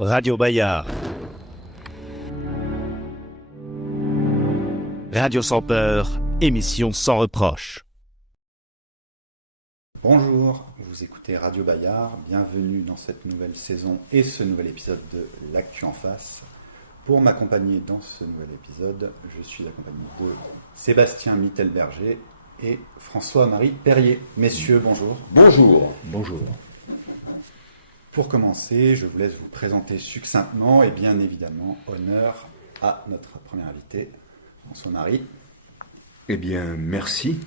Radio Bayard. Radio sans peur, émission sans reproche. Bonjour, vous écoutez Radio Bayard, bienvenue dans cette nouvelle saison et ce nouvel épisode de L'Actu en face. Pour m'accompagner dans ce nouvel épisode, je suis accompagné de Sébastien Mittelberger et François-Marie Perrier. Messieurs, bonjour. Bonjour. Bonjour. Pour commencer, je vous laisse vous présenter succinctement et bien évidemment, honneur à notre premier invité, François-Marie. Eh bien, merci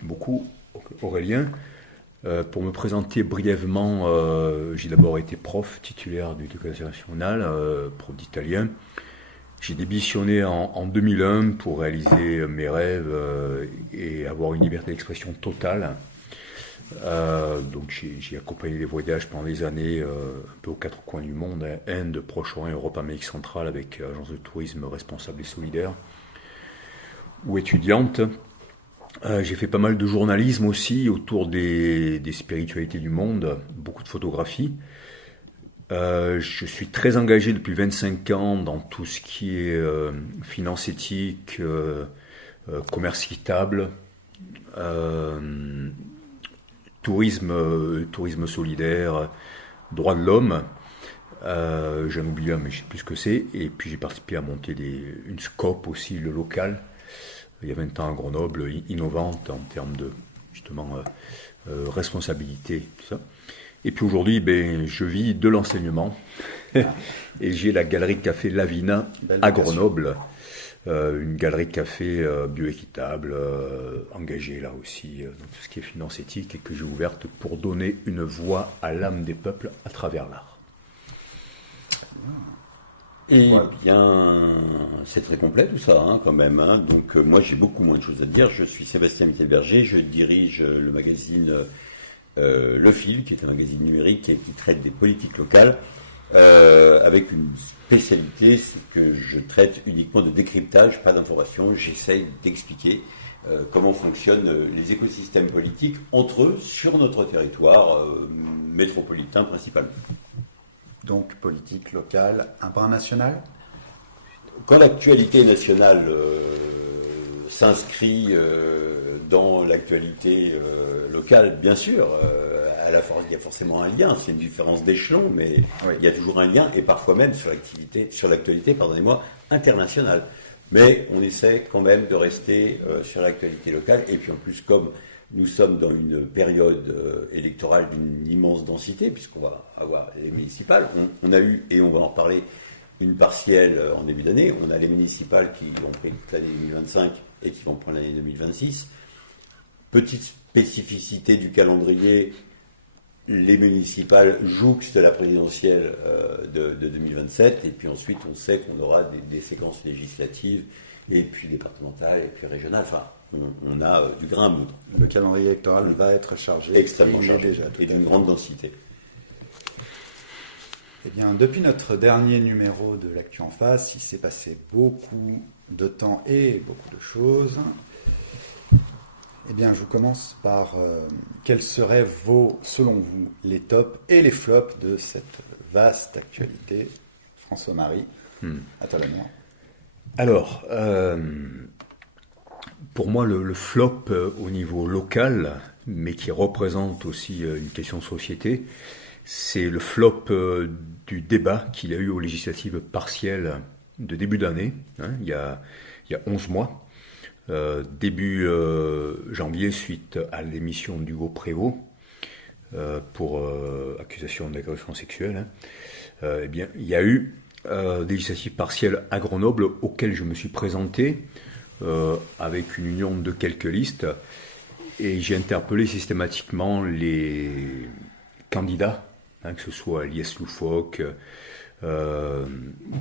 beaucoup Aurélien. Pour me présenter brièvement, j'ai d'abord été prof titulaire de l'éducation nationale, prof d'italien. J'ai démissionné en 2001 pour réaliser mes rêves et avoir une liberté d'expression totale. Donc j'ai accompagné les voyages pendant des années un peu aux quatre coins du monde, Inde, Proche-Orient, Europe, Amérique centrale, avec agence de tourisme responsable et solidaire, ou étudiante. J'ai fait pas mal de journalisme aussi autour des spiritualités du monde, beaucoup de photographie. Je suis très engagé depuis 25 ans dans tout ce qui est finance éthique, commerce équitable, tourisme solidaire, droits de l'homme. J'en oublie un, mais je ne sais plus ce que c'est. Et puis j'ai participé à monter une SCOP aussi, le local, il y a 20 ans à Grenoble, innovante en termes de justement responsabilité, tout ça. Et puis aujourd'hui, je vis de l'enseignement et j'ai la galerie café Lavina à Grenoble. Une galerie café bioéquitable, engagée là aussi dans tout ce qui est finance éthique et que j'ai ouverte pour donner une voix à l'âme des peuples à travers l'art. Eh bien, c'est très complet tout ça, quand même. Donc, moi, j'ai beaucoup moins de choses à dire. Je suis Sébastien Mittelberger, je dirige le magazine Le Fil, qui est un magazine numérique et qui traite des politiques locales, avec une spécialité, c'est que je traite uniquement de décryptage, pas d'information. J'essaye d'expliquer comment fonctionnent les écosystèmes politiques entre eux sur notre territoire métropolitain principalement. Donc politique locale, un brin national. Quand l'actualité nationale s'inscrit dans l'actualité locale, bien sûr, à la force, il y a forcément un lien. C'est une différence d'échelon, mais oui, il y a toujours un lien, et parfois même sur l'actualité, internationale. Mais on essaie quand même de rester sur l'actualité locale. Et puis en plus, comme nous sommes dans une période électorale d'une immense densité, puisqu'on va avoir les municipales, on a eu, et on va en reparler, une partielle en début d'année. On a les municipales qui ont pris l'année 2025 et qui vont prendre l'année 2026. Petite spécificité du calendrier, les municipales jouxtent la présidentielle de 2027, et puis ensuite on sait qu'on aura des séquences législatives, et puis départementales, et puis régionales. Enfin, on a du grain à moudre. Le calendrier électoral va être chargé. Extrêmement chargé, déjà, et d'une grande densité. Eh bien, depuis notre dernier numéro de l'Actu en face, il s'est passé beaucoup de temps et beaucoup de choses. Eh bien, je vous commence par quels seraient selon vous, les tops et les flops de cette vaste actualité. François-Marie, à toi l'honneur. Alors, pour moi, le flop au niveau local, mais qui représente aussi une question de société, c'est le flop du débat qu'il y a eu aux législatives partielles de début d'année, il y a 11 mois. Début janvier, suite à l'émission d'Hugo Prévost pour accusation d'agression sexuelle, eh bien, il y a eu des législatives partielles à Grenoble auxquelles je me suis présenté avec une union de quelques listes, et j'ai interpellé systématiquement les candidats, que ce soit Lies Loufoque,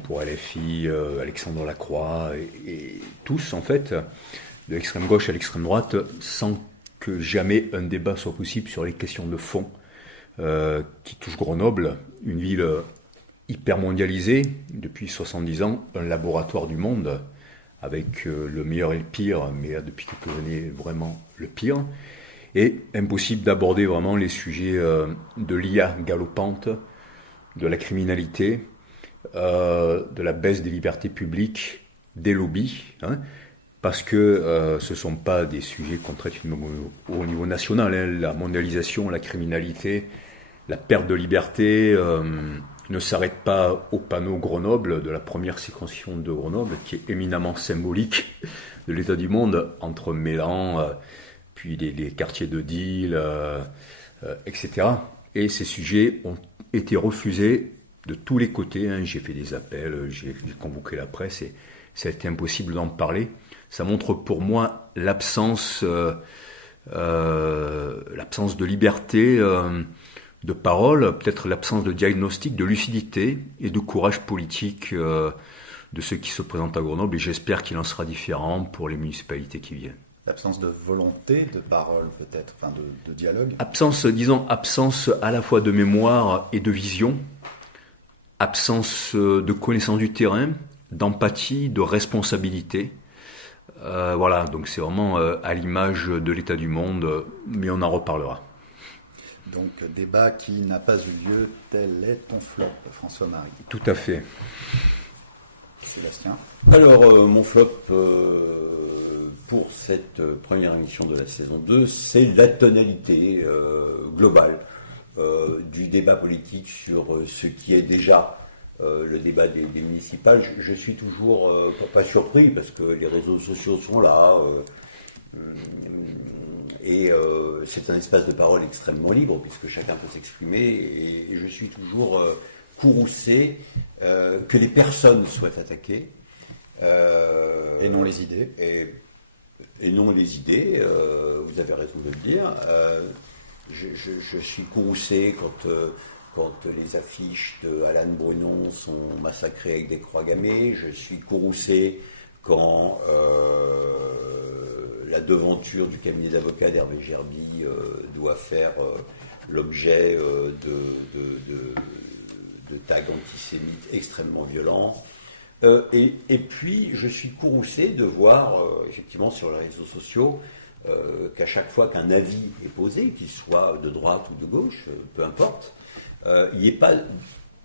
pour LFI, Alexandre Lacroix, et tous en fait, de l'extrême gauche à l'extrême droite, sans que jamais un débat soit possible sur les questions de fond qui touchent Grenoble, une ville hyper mondialisée, depuis 70 ans, un laboratoire du monde, avec le meilleur et le pire, mais là, depuis quelques années, vraiment le pire. Et impossible d'aborder vraiment les sujets de l'IA galopante, de la criminalité, de la baisse des libertés publiques des lobbies, hein, parce que ce ne sont pas des sujets qu'on traite au niveau national, hein. La mondialisation, la criminalité, la perte de liberté ne s'arrête pas au panneau Grenoble, de la première circonscription de Grenoble, qui est éminemment symbolique de l'état du monde, entre Mélan, puis les quartiers de Deal, etc. Et ces sujets ont été refusés de tous les côtés, hein. J'ai fait des appels, j'ai convoqué la presse et ça a été impossible d'en parler. Ça montre pour moi l'absence de liberté de parole, peut-être l'absence de diagnostic, de lucidité et de courage politique de ceux qui se présentent à Grenoble, et j'espère qu'il en sera différent pour les municipalités qui viennent. L'absence de volonté, de parole peut-être, enfin de dialogue. Absence à la fois de mémoire et de vision, absence de connaissance du terrain, d'empathie, de responsabilité. Voilà, donc c'est vraiment à l'image de l'état du monde, mais on en reparlera. Donc débat qui n'a pas eu lieu, tel est ton flop, François-Marie. Tout à fait. Sébastien. Alors, mon flop pour cette première émission de la saison 2, c'est la tonalité globale du débat politique sur ce qui est déjà le débat des municipales. Je suis toujours pas surpris parce que les réseaux sociaux sont là et c'est un espace de parole extrêmement libre puisque chacun peut s'exprimer et je suis toujours courroucé que les personnes soient attaquées. Et non les idées. Et non les idées, vous avez raison de le dire. Je suis courroucé quand les affiches de Alan Brunon sont massacrées avec des croix gammées. Je suis courroucé quand la devanture du cabinet d'avocats d'Hervé Gerby doit faire l'objet de tags antisémites extrêmement violents. Et puis, je suis courroucé de voir, effectivement, sur les réseaux sociaux, qu'à chaque fois qu'un avis est posé, qu'il soit de droite ou de gauche, peu importe, il n'y ait pas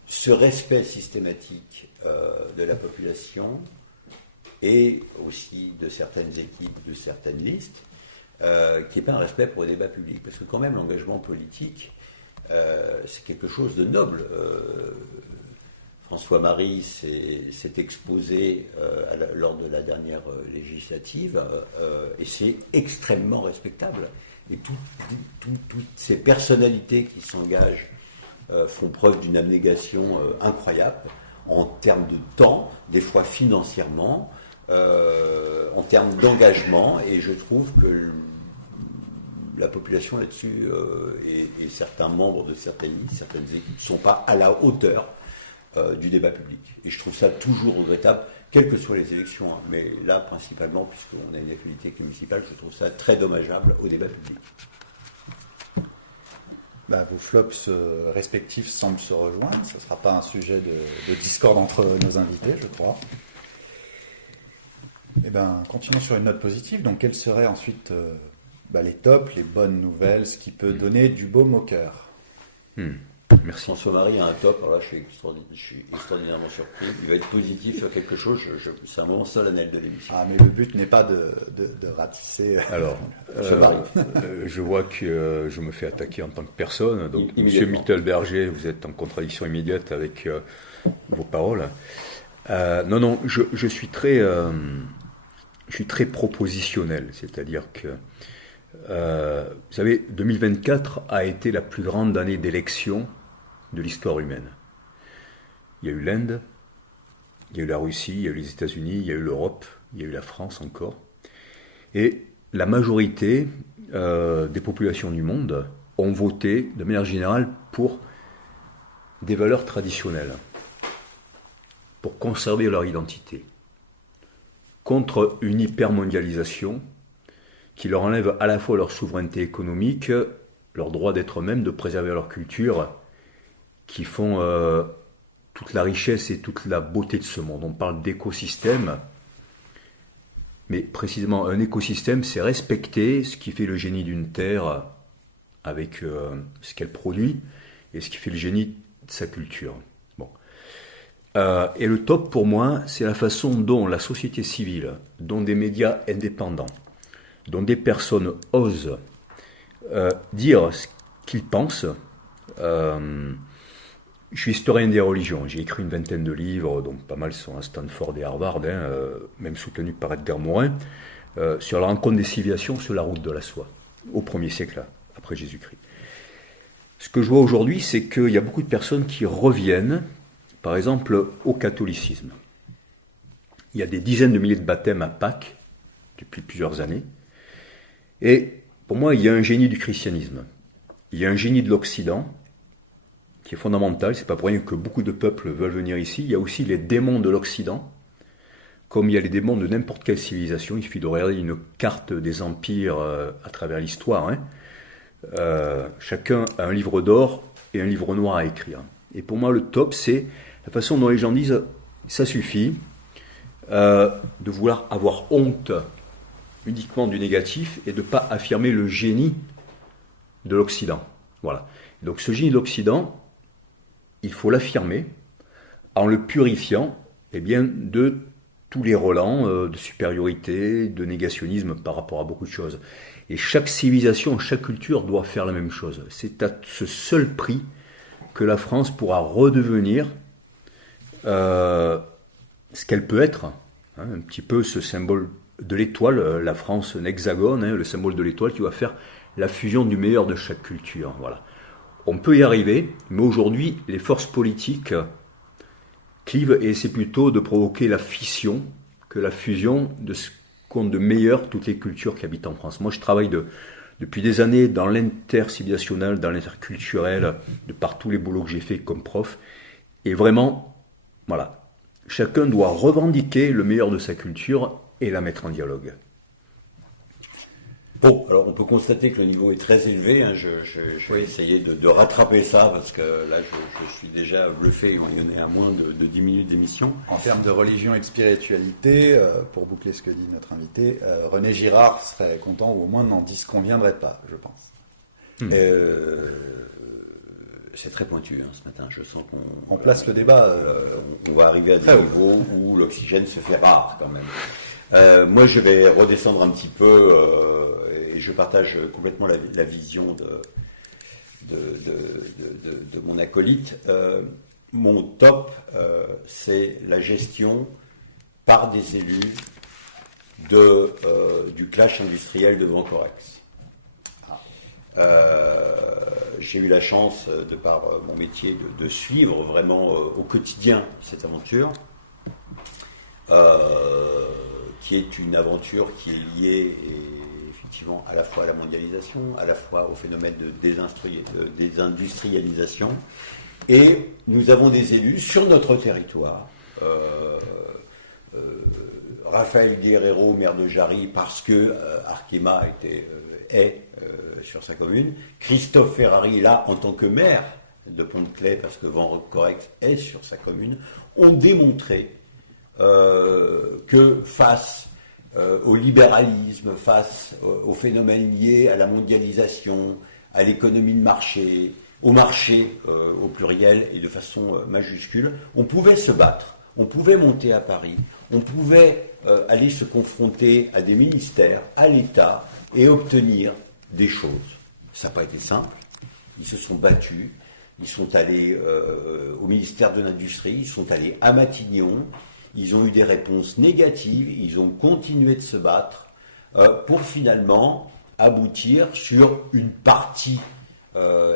ce respect systématique de la population et aussi de certaines équipes, de certaines listes, qui n'est pas un respect pour le débat public. Parce que quand même, l'engagement politique, c'est quelque chose de noble. François-Marie s'est exposé lors de la dernière législative et c'est extrêmement respectable. Et toutes ces personnalités qui s'engagent font preuve d'une abnégation incroyable en termes de temps, des fois financièrement, en termes d'engagement, et je trouve que la population là-dessus et certains membres de certaines listes, certaines équipes ne sont pas à la hauteur du débat public. Et je trouve ça toujours regrettable, quelles que soient les élections, hein. Mais là, principalement, puisqu'on a une affinité avec le municipal, je trouve ça très dommageable au débat public. Vos flops respectifs semblent se rejoindre. Ce ne sera pas un sujet de discorde entre nos invités, je crois. Continuons sur une note positive. Donc, quels seraient ensuite les tops, les bonnes nouvelles, ce qui peut donner du baume au cœur? Merci. François-Marie a un top, alors là je suis extraordinairement surpris. Il va être positif sur quelque chose, c'est un moment solennel de l'émission. Ah, mais le but n'est pas de ratisser. Alors, je vois que je me fais attaquer en tant que personne. Donc, Monsieur Mittelberger, vous êtes en contradiction immédiate avec vos paroles. Non, je suis très propositionnel, c'est-à-dire que vous savez, 2024 a été la plus grande année d'élection de l'histoire humaine. Il y a eu l'Inde, il y a eu la Russie, il y a eu les États-Unis, il y a eu l'Europe, il y a eu la France encore. Et la majorité des populations du monde ont voté, de manière générale, pour des valeurs traditionnelles, pour conserver leur identité, contre une hypermondialisation qui leur enlève à la fois leur souveraineté économique, leur droit d'être eux-mêmes, de préserver leur culture, qui font toute la richesse et toute la beauté de ce monde. On parle d'écosystème, mais précisément un écosystème, c'est respecter ce qui fait le génie d'une terre avec ce qu'elle produit et ce qui fait le génie de sa culture. Bon. Et le top pour moi, c'est la façon dont la société civile, dont des médias indépendants, dont des personnes osent dire ce qu'ils pensent. Je suis historien des religions, j'ai écrit une vingtaine de livres, dont pas mal sont à Stanford et Harvard, même soutenus par Edgar Morin, sur la rencontre des civilisations sur la route de la soie, au 1er siècle après Jésus-Christ. Ce que je vois aujourd'hui, c'est qu'il y a beaucoup de personnes qui reviennent, par exemple, au catholicisme. Il y a des dizaines de milliers de baptêmes à Pâques, depuis plusieurs années, et pour moi, il y a un génie du christianisme, il y a un génie de l'Occident, qui est fondamental, c'est pas pour rien que beaucoup de peuples veulent venir ici. Il y a aussi les démons de l'Occident, comme il y a les démons de n'importe quelle civilisation. Il suffit de regarder une carte des empires à travers l'histoire. Chacun a un livre d'or et un livre noir à écrire. Et pour moi, le top, c'est la façon dont les gens disent « ça suffit de vouloir avoir honte uniquement du négatif et de ne pas affirmer le génie de l'Occident. » Voilà. Donc ce génie de l'Occident, il faut l'affirmer en le purifiant de tous les relents de supériorité, de négationnisme par rapport à beaucoup de choses. Et chaque civilisation, chaque culture doit faire la même chose. C'est à ce seul prix que la France pourra redevenir ce qu'elle peut être. Un petit peu ce symbole de l'étoile, la France, un hexagone, le symbole de l'étoile qui va faire la fusion du meilleur de chaque culture. Voilà. On peut y arriver, mais aujourd'hui, les forces politiques clivent et c'est plutôt de provoquer la fission que la fusion de ce qu'ont de meilleur toutes les cultures qui habitent en France. Moi, je travaille depuis des années dans l'intercivilisationnel, dans l'interculturel, de par tous les boulots que j'ai fait comme prof. Et vraiment, voilà, chacun doit revendiquer le meilleur de sa culture et la mettre en dialogue. Bon, alors on peut constater que le niveau est très élevé. Je vais essayer de rattraper ça parce que là, je suis déjà bluffé. On y est à moins de 10 minutes d'émission. En termes de religion et de spiritualité, pour boucler ce que dit notre invité, René Girard serait content ou au moins n'en disconviendrait pas, je pense. C'est très pointu ce matin. Je sens on place le débat. On va arriver à des niveaux où l'oxygène se fait rare quand même. Moi, je vais redescendre un petit peu et je partage complètement la vision de mon acolyte. Mon top, c'est la gestion par des élus du clash industriel de Vancorex. J'ai eu la chance, de par mon métier, de suivre vraiment au quotidien cette aventure. Qui est une aventure qui est liée effectivement à la fois à la mondialisation, à la fois au phénomène de désindustrialisation. Et nous avons des élus sur notre territoire. Raphaël Guerrero, maire de Jarry, parce que Arkema est sur sa commune. Christophe Ferrari, là, en tant que maire de Pont-de-Clay, parce que Vancorex est sur sa commune, ont démontré que face au libéralisme, face aux phénomènes liés à la mondialisation, à l'économie de marché, au marché au pluriel et de façon majuscule, on pouvait se battre, on pouvait monter à Paris, on pouvait aller se confronter à des ministères, à l'État et obtenir des choses. Ça n'a pas été simple, ils se sont battus, ils sont allés au ministère de l'Industrie, ils sont allés à Matignon. Ils ont eu des réponses négatives, ils ont continué de se battre pour finalement aboutir sur une partie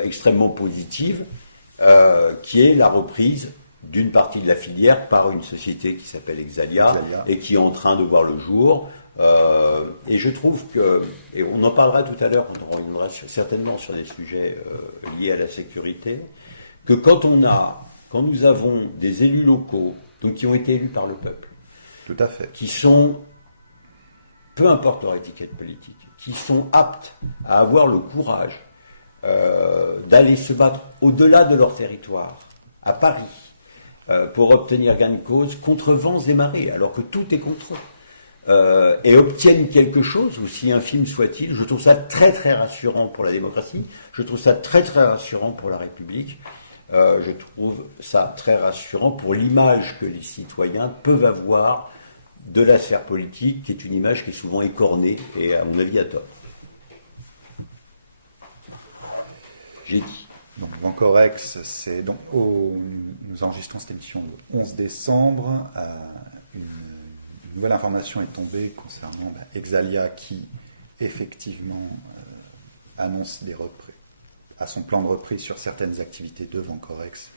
extrêmement positive qui est la reprise d'une partie de la filière par une société qui s'appelle Exalia et qui est en train de voir le jour. Et je trouve que, et on en parlera tout à l'heure quand on reviendra certainement sur des sujets liés à la sécurité, que quand nous avons des élus locaux donc qui ont été élus par le peuple. Tout à fait. Qui sont, peu importe leur étiquette politique, qui sont aptes à avoir le courage d'aller se battre au-delà de leur territoire, à Paris, pour obtenir gain de cause contre vents et marées, alors que tout est contre eux. Et obtiennent quelque chose, aussi infime soit-il. Je trouve ça très très rassurant pour la démocratie, je trouve ça très très rassurant pour la République. je trouve ça très rassurant pour l'image que les citoyens peuvent avoir de la sphère politique, qui est une image qui est souvent écornée et, à mon avis, à tort. J'ai dit. Donc, Vancorex, nous enregistrons cette émission le 11 décembre. Une nouvelle information est tombée concernant Exalia qui, effectivement, annonce à son plan de reprise sur certaines activités de Vancorex,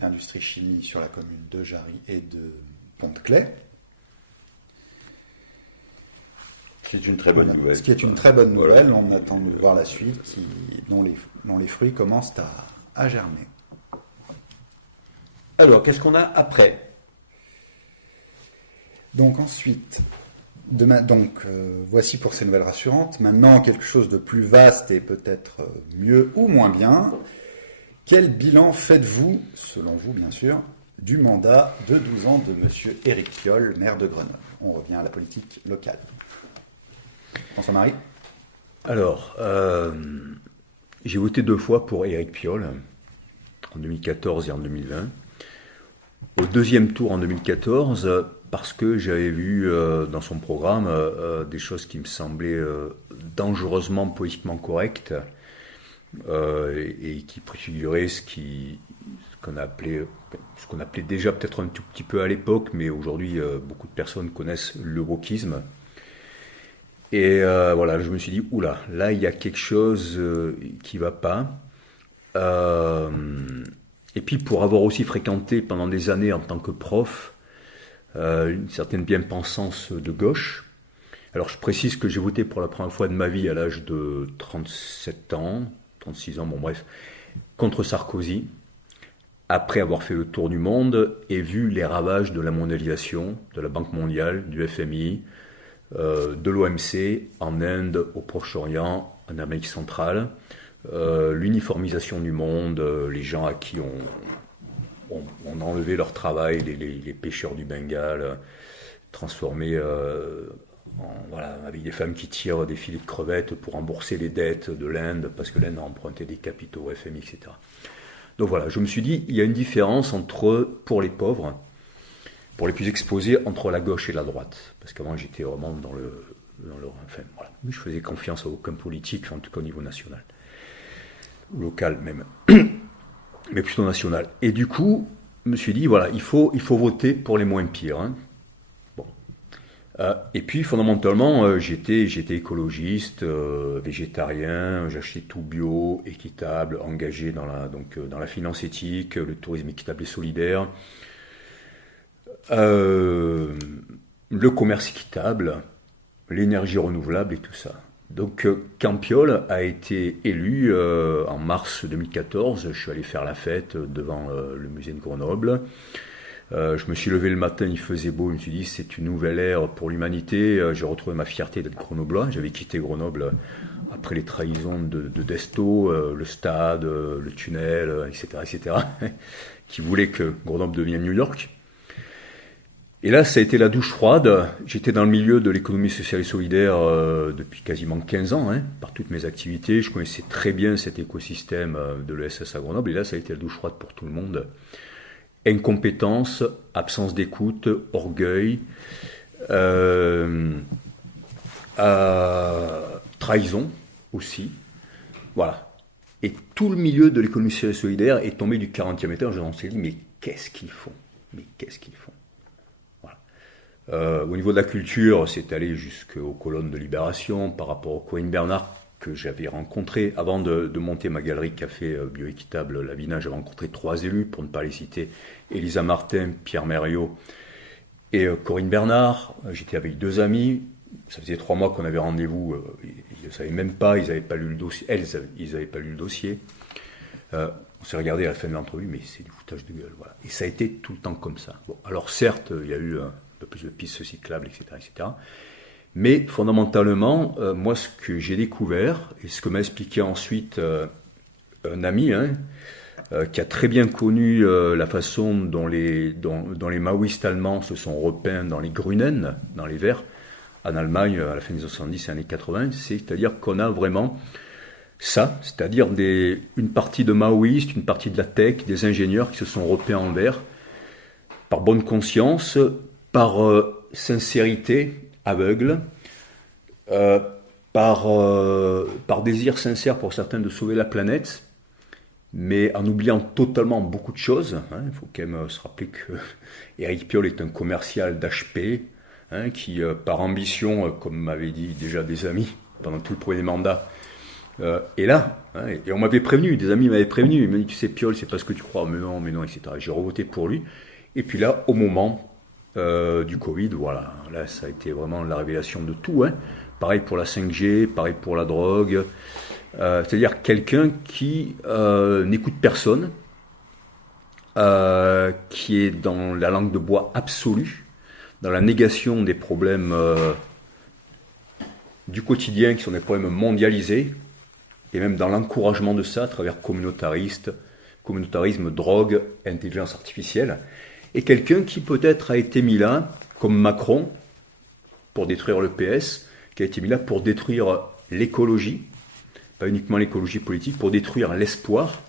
l'industrie chimie sur la commune de Jarry et de Pont-de-Claix. C'est une très bonne nouvelle. Ce qui est une très bonne nouvelle. Voilà. On attend de voir la suite, dont les fruits commencent à germer. Alors, qu'est-ce qu'on a après ? Donc ensuite, voici pour ces nouvelles rassurantes. Maintenant, quelque chose de plus vaste et peut-être mieux ou moins bien. Quel bilan faites-vous, selon vous bien sûr, du mandat de 12 ans de M. Éric Piolle, maire de Grenoble ? On revient à la politique locale. François-Marie ? Alors, j'ai voté 2 fois pour Éric Piolle, en 2014 et en 2020. Au deuxième tour en 2014, parce que j'avais vu dans son programme des choses qui me semblaient dangereusement politiquement correctes et qui préfiguraient ce qu'on appelait déjà peut-être un tout petit peu à l'époque, mais aujourd'hui beaucoup de personnes connaissent le wokisme. Et voilà, je me suis dit, oula, là il y a quelque chose qui va pas. Et puis pour avoir aussi fréquenté pendant des années en tant que prof, une certaine bien-pensance de gauche. Alors je précise que j'ai voté pour la première fois de ma vie à l'âge de 37 ans, 36 ans, bon bref, contre Sarkozy, après avoir fait le tour du monde et vu les ravages de la mondialisation, de la Banque mondiale, du FMI, de l'OMC, en Inde, au Proche-Orient, en Amérique centrale, l'uniformisation du monde, les gens à qui on a enlevé leur travail, les pêcheurs du Bengale, transformés avec des femmes qui tirent des filets de crevettes pour rembourser les dettes de l'Inde, parce que l'Inde a emprunté des capitaux au FMI, etc. Donc voilà, je me suis dit, il y a une différence pour les pauvres, pour les plus exposés, entre la gauche et la droite. Parce qu'avant, j'étais vraiment enfin, voilà. Je faisais confiance à aucun politique, en tout cas au niveau national. Local même. Mais plutôt national. Et du coup, je me suis dit, voilà, il faut voter pour les moins pires. Hein. Bon. Et puis, fondamentalement, j'étais écologiste, végétarien, j'achetais tout bio, équitable, engagé dans la finance éthique, le tourisme équitable et solidaire, le commerce équitable, l'énergie renouvelable et tout ça. Donc, quand Piolle a été élu en mars 2014, je suis allé faire la fête devant le musée de Grenoble. Je me suis levé le matin, il faisait beau, je me suis dit c'est une nouvelle ère pour l'humanité. J'ai retrouvé ma fierté d'être grenoblois. J'avais quitté Grenoble après les trahisons de Desto, le stade, le tunnel, etc., qui voulaient que Grenoble devienne New York. Et là, ça a été la douche froide. J'étais dans le milieu de l'économie sociale et solidaire depuis quasiment 15 ans, par toutes mes activités. Je connaissais très bien cet écosystème de l'ESS à Grenoble. Et là, ça a été la douche froide pour tout le monde. Incompétence, absence d'écoute, orgueil, trahison aussi. Voilà. Et tout le milieu de l'économie sociale et solidaire est tombé du 40e étage. On s'est dit, mais qu'est-ce qu'ils font ? Au niveau de la culture, c'est allé jusqu'aux colonnes de Libération par rapport au Corinne Bernard que j'avais rencontré. Avant de monter ma galerie café bioéquitable Lavina, j'avais rencontré 3 élus, pour ne pas les citer, Elisa Martin, Pierre Mériot et Corinne Bernard. J'étais avec 2 amis, ça faisait 3 mois qu'on avait rendez-vous, ils ne savaient même pas, ils n'avaient pas lu le dossier, ils n'avaient pas lu le dossier. On s'est regardé à la fin de l'entrevue, mais c'est du foutage de gueule, voilà. Et ça a été tout le temps comme ça. Bon, alors certes, il y a eu un peu plus de pistes cyclables, etc. Mais fondamentalement, moi, ce que j'ai découvert, et ce que m'a expliqué ensuite un ami, qui a très bien connu la façon dont les maoïstes allemands se sont repeints dans les Grünen, dans les Verts, en Allemagne, à la fin des années 70 et années 80, c'est-à-dire qu'on a vraiment ça, c'est-à-dire une partie de maoïstes, une partie de la tech, des ingénieurs qui se sont repeints en vert, par bonne conscience, par sincérité aveugle, par désir sincère pour certains de sauver la planète, mais en oubliant totalement beaucoup de choses. Il faut quand même se rappeler que Éric Piolle est un commercial d'HP, qui, par ambition, comme m'avaient dit déjà des amis pendant tout le premier mandat, est là. Et on m'avait prévenu, des amis m'avaient prévenu, ils m'ont dit, tu sais, Piolle, c'est pas ce que tu crois, mais non, etc. J'ai revoté pour lui. Et puis là, au moment du Covid, voilà, là, ça a été vraiment la révélation de tout. Pareil pour la 5G, pareil pour la drogue. C'est-à-dire quelqu'un qui n'écoute personne, qui est dans la langue de bois absolue, dans la négation des problèmes du quotidien, qui sont des problèmes mondialisés, et même dans l'encouragement de ça à travers communautarisme, drogue, intelligence artificielle, et quelqu'un qui peut-être a été mis là, comme Macron, pour détruire le PS, qui a été mis là pour détruire l'écologie, pas uniquement l'écologie politique, pour détruire l'espoir,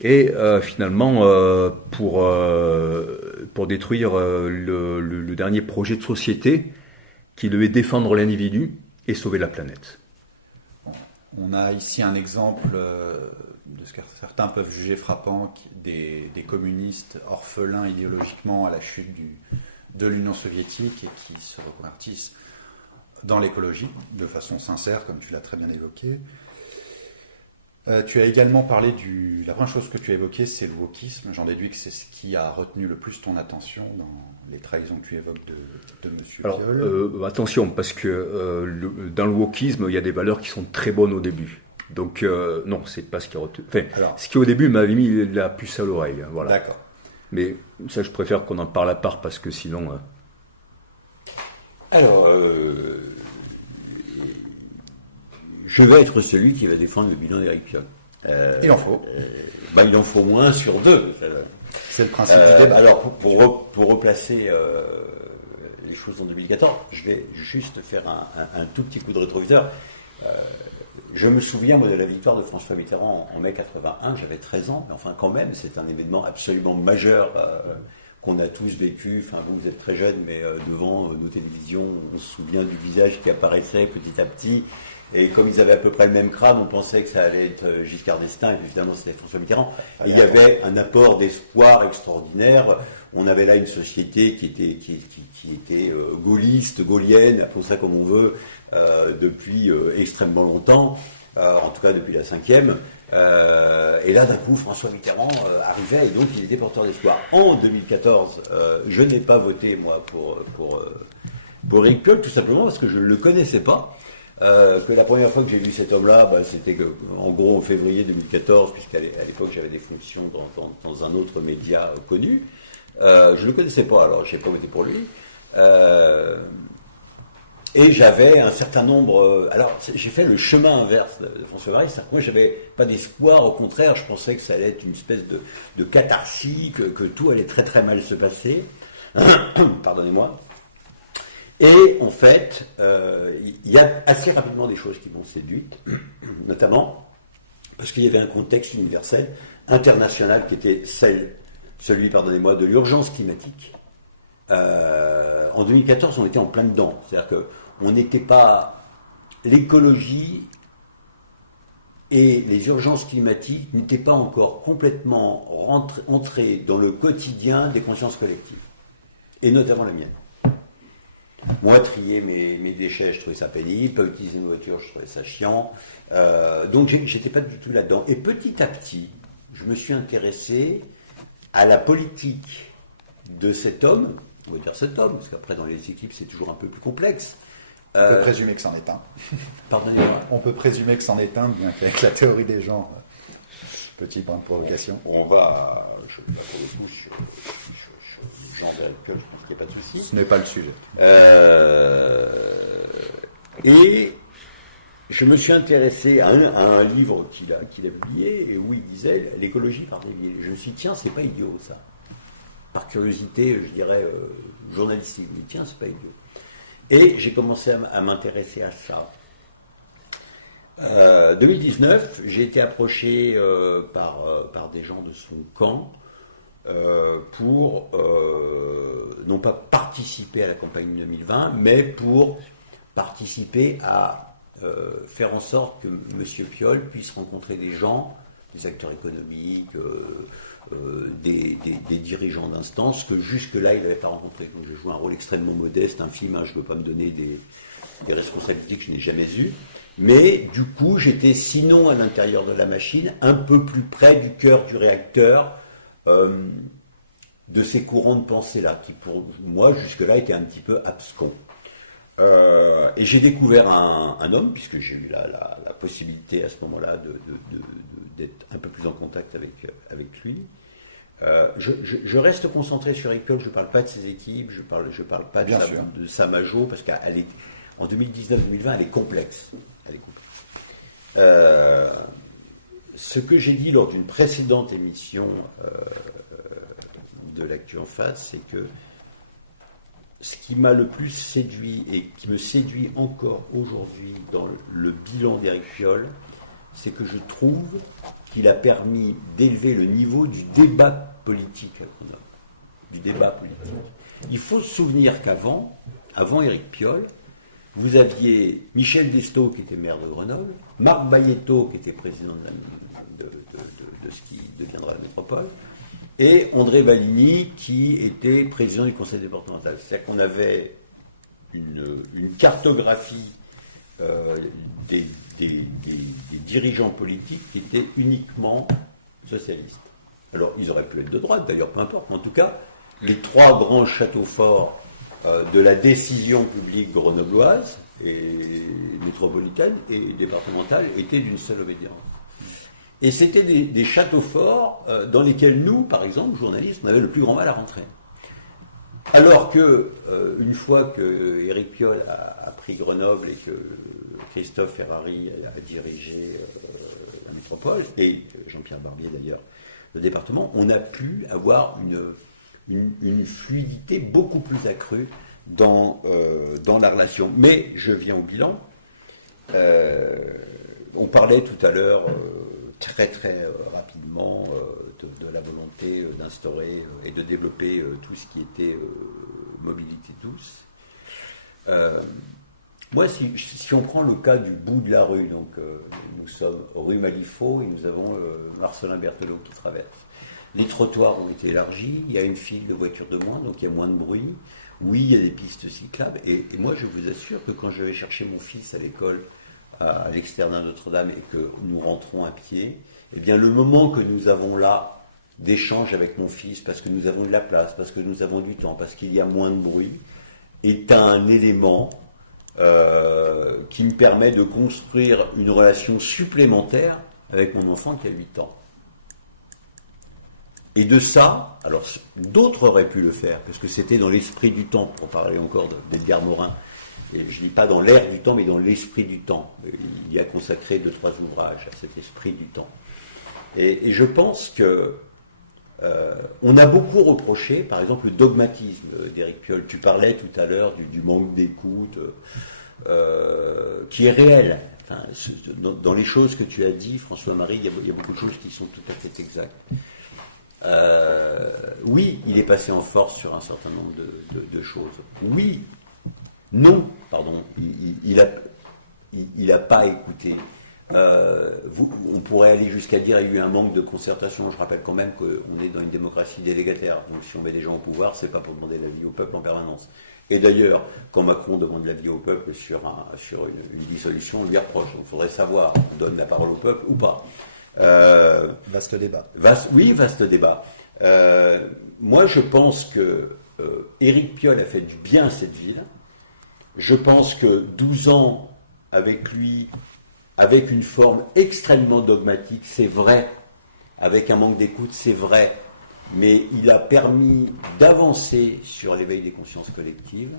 et finalement pour détruire le dernier projet de société qui devait défendre l'individu et sauver la planète. On a ici un exemple de ce que certains peuvent juger frappant, des communistes orphelins idéologiquement à la chute de l'Union soviétique et qui se reconvertissent dans l'écologie de façon sincère, comme tu l'as très bien évoqué. Tu as également parlé la première chose que tu as évoquée, c'est le wokisme. J'en déduis que c'est ce qui a retenu le plus ton attention dans les trahisons que tu évoques de M. Piolle. Attention, parce que dans le wokisme, il y a des valeurs qui sont très bonnes au début. Donc non, c'est pas ce qui a retenu. Enfin, ce qui au début m'avait mis la puce à l'oreille. Voilà. D'accord. Mais ça, je préfère qu'on en parle à part, parce que sinon... Alors, je vais être celui qui va défendre le bilan d'Éric Piolle. Il en faut. Il en faut moins sur deux. C'est le principe du débat. Alors, pour replacer les choses en 2014, je vais juste faire un tout petit coup de rétroviseur. Je me souviens, moi, de la victoire de François Mitterrand en mai 81. J'avais 13 ans, mais enfin, quand même, c'est un événement absolument majeur qu'on a tous vécu. Enfin, vous êtes très jeunes, mais devant nos télévisions, on se souvient du visage qui apparaissait petit à petit. Et comme ils avaient à peu près le même crâne, on pensait que ça allait être Giscard d'Estaing, et évidemment c'était François Mitterrand. Et il y avait un apport d'espoir extraordinaire. On avait là une société qui était gaulliste, gaulienne, appelons ça comme on veut, depuis extrêmement longtemps, en tout cas depuis la 5e. Et là, d'un coup, François Mitterrand arrivait, et donc il était porteur d'espoir. En 2014, je n'ai pas voté, moi, pour Éric Piolle, tout simplement parce que je ne le connaissais pas. Que la première fois que j'ai vu cet homme-là, c'était en gros en février 2014, puisqu'à l'époque j'avais des fonctions dans un autre média connu. Je ne le connaissais pas, alors je n'ai pas voté pour lui. Et j'avais un certain nombre... alors j'ai fait le chemin inverse de François Marie, c'est-à-dire que moi j'avais pas d'espoir, au contraire, je pensais que ça allait être une espèce de catharsis, que tout allait très très mal se passer. Pardonnez-moi. Et en fait, il y a assez rapidement des choses qui m'ont séduite, notamment parce qu'il y avait un contexte universel, international, qui était celui de l'urgence climatique. En 2014, on était en plein dedans. C'est-à-dire qu'on n'était pas... L'écologie et les urgences climatiques n'étaient pas encore complètement entrées dans le quotidien des consciences collectives, et notamment la mienne. Moi, trier mes déchets, je trouvais ça pénible. Pas utiliser une voiture, je trouvais ça chiant. Donc, j'étais pas du tout là-dedans. Et petit à petit, je me suis intéressé à la politique de cet homme. On va dire cet homme, parce qu'après, dans les équipes, c'est toujours un peu plus complexe. On peut présumer que c'en est un. Pardonnez-moi. On peut présumer que c'en est un, bien qu'avec la théorie des genres. Petit point de provocation. On va... pour le coup, Jean d'Éric Piolle, je pense qu'il n'y a pas de souci. Ce n'est pas le sujet. Et je me suis intéressé à un livre qu'il a publié, et où il disait l'écologie par des biais. Je me suis dit, tiens, c'est pas idiot ça. Par curiosité, je dirais, journalistique, je me dis, tiens, c'est pas idiot. Et j'ai commencé à m'intéresser à ça. 2019, j'ai été approché par des gens de son camp pour non pas participer à la campagne 2020, mais pour participer à faire en sorte que M. Piolle puisse rencontrer des gens, des acteurs économiques, des dirigeants d'instances que jusque-là il n'avait pas rencontrés. Donc j'ai joué un rôle extrêmement modeste, infime, je ne veux pas me donner des responsabilités que je n'ai jamais eues. Mais du coup, j'étais sinon à l'intérieur de la machine, un peu plus près du cœur du réacteur, de ces courants de pensée-là, qui pour moi, jusque-là, étaient un petit peu abscons. Et j'ai découvert un homme, puisque j'ai eu la possibilité à ce moment-là d'être un peu plus en contact avec lui. Je reste concentré sur Éric Piolle, je ne parle pas de ses équipes, je parle pas de sa majo, parce qu'en 2019-2020, elle est complexe. Ce que j'ai dit lors d'une précédente émission de l'Actu en face, c'est que ce qui m'a le plus séduit et qui me séduit encore aujourd'hui dans le bilan d'Éric Piolle, c'est que je trouve qu'il a permis d'élever le niveau du débat politique à Grenoble. Du débat politique. Il faut se souvenir qu'avant Éric Piolle, vous aviez Michel Destaut qui était maire de Grenoble, Marc Bayetto qui était président de ce qui deviendra la métropole, et André Valigny qui était président du conseil départemental. C'est-à-dire qu'on avait une cartographie des dirigeants politiques qui étaient uniquement socialistes. Alors, ils auraient pu être de droite, d'ailleurs, peu importe. En tout cas, les trois grands châteaux forts de la décision publique grenobloise et métropolitaine et départementale étaient d'une seule obédience. Et c'était des châteaux forts dans lesquels nous, par exemple, journalistes, on avait le plus grand mal à rentrer. Alors que, une fois que Éric Piolle a pris Grenoble et que Christophe Ferrari a dirigé la métropole, et Jean-Pierre Barbier d'ailleurs, le département, on a pu avoir une fluidité beaucoup plus accrue dans la relation. Mais je viens au bilan. On parlait tout à l'heure très très rapidement de la volonté d'instaurer et de développer tout ce qui était mobilité douce. Moi, si on prend le cas du bout de la rue, donc nous sommes rue Malifaux et nous avons Marcelin Berthelot qui traverse. Les trottoirs ont été élargis, il y a une file de voitures de moins, donc il y a moins de bruit. Oui, il y a des pistes cyclables. Et moi, je vous assure que quand je vais chercher mon fils à l'école, à l'externat Notre-Dame, et que nous rentrons à pied, eh bien, le moment que nous avons là d'échange avec mon fils, parce que nous avons de la place, parce que nous avons du temps, parce qu'il y a moins de bruit, est un élément qui me permet de construire une relation supplémentaire avec mon enfant qui a 8 ans. Et de ça, alors d'autres auraient pu le faire, parce que c'était dans l'esprit du temps, pour parler encore d'Edgar Morin. Et je ne dis pas dans l'air du temps, mais dans l'esprit du temps. Il y a consacré 2-3 ouvrages à cet esprit du temps. Et je pense que on a beaucoup reproché, par exemple, le dogmatisme d'Éric Piolle. Tu parlais tout à l'heure du manque d'écoute, qui est réel. Enfin, dans les choses que tu as dit, François-Marie, il y a beaucoup de choses qui sont tout à fait exactes. Oui, il est passé en force sur un certain nombre de choses. Oui, non, pardon, il a pas écouté. On pourrait aller jusqu'à dire qu'il y a eu un manque de concertation. Je rappelle quand même qu'on est dans une démocratie délégataire. Donc si on met des gens au pouvoir, c'est pas pour demander l'avis au peuple en permanence. Et d'ailleurs, quand Macron demande l'avis au peuple sur une dissolution, on lui reproche. Donc il faudrait savoir, on donne la parole au peuple ou pas. Vaste débat. Vaste débat. Moi, je pense que Éric Piolle a fait du bien à cette ville. Je pense que 12 ans avec lui, avec une forme extrêmement dogmatique, c'est vrai, avec un manque d'écoute, c'est vrai, mais il a permis d'avancer sur l'éveil des consciences collectives.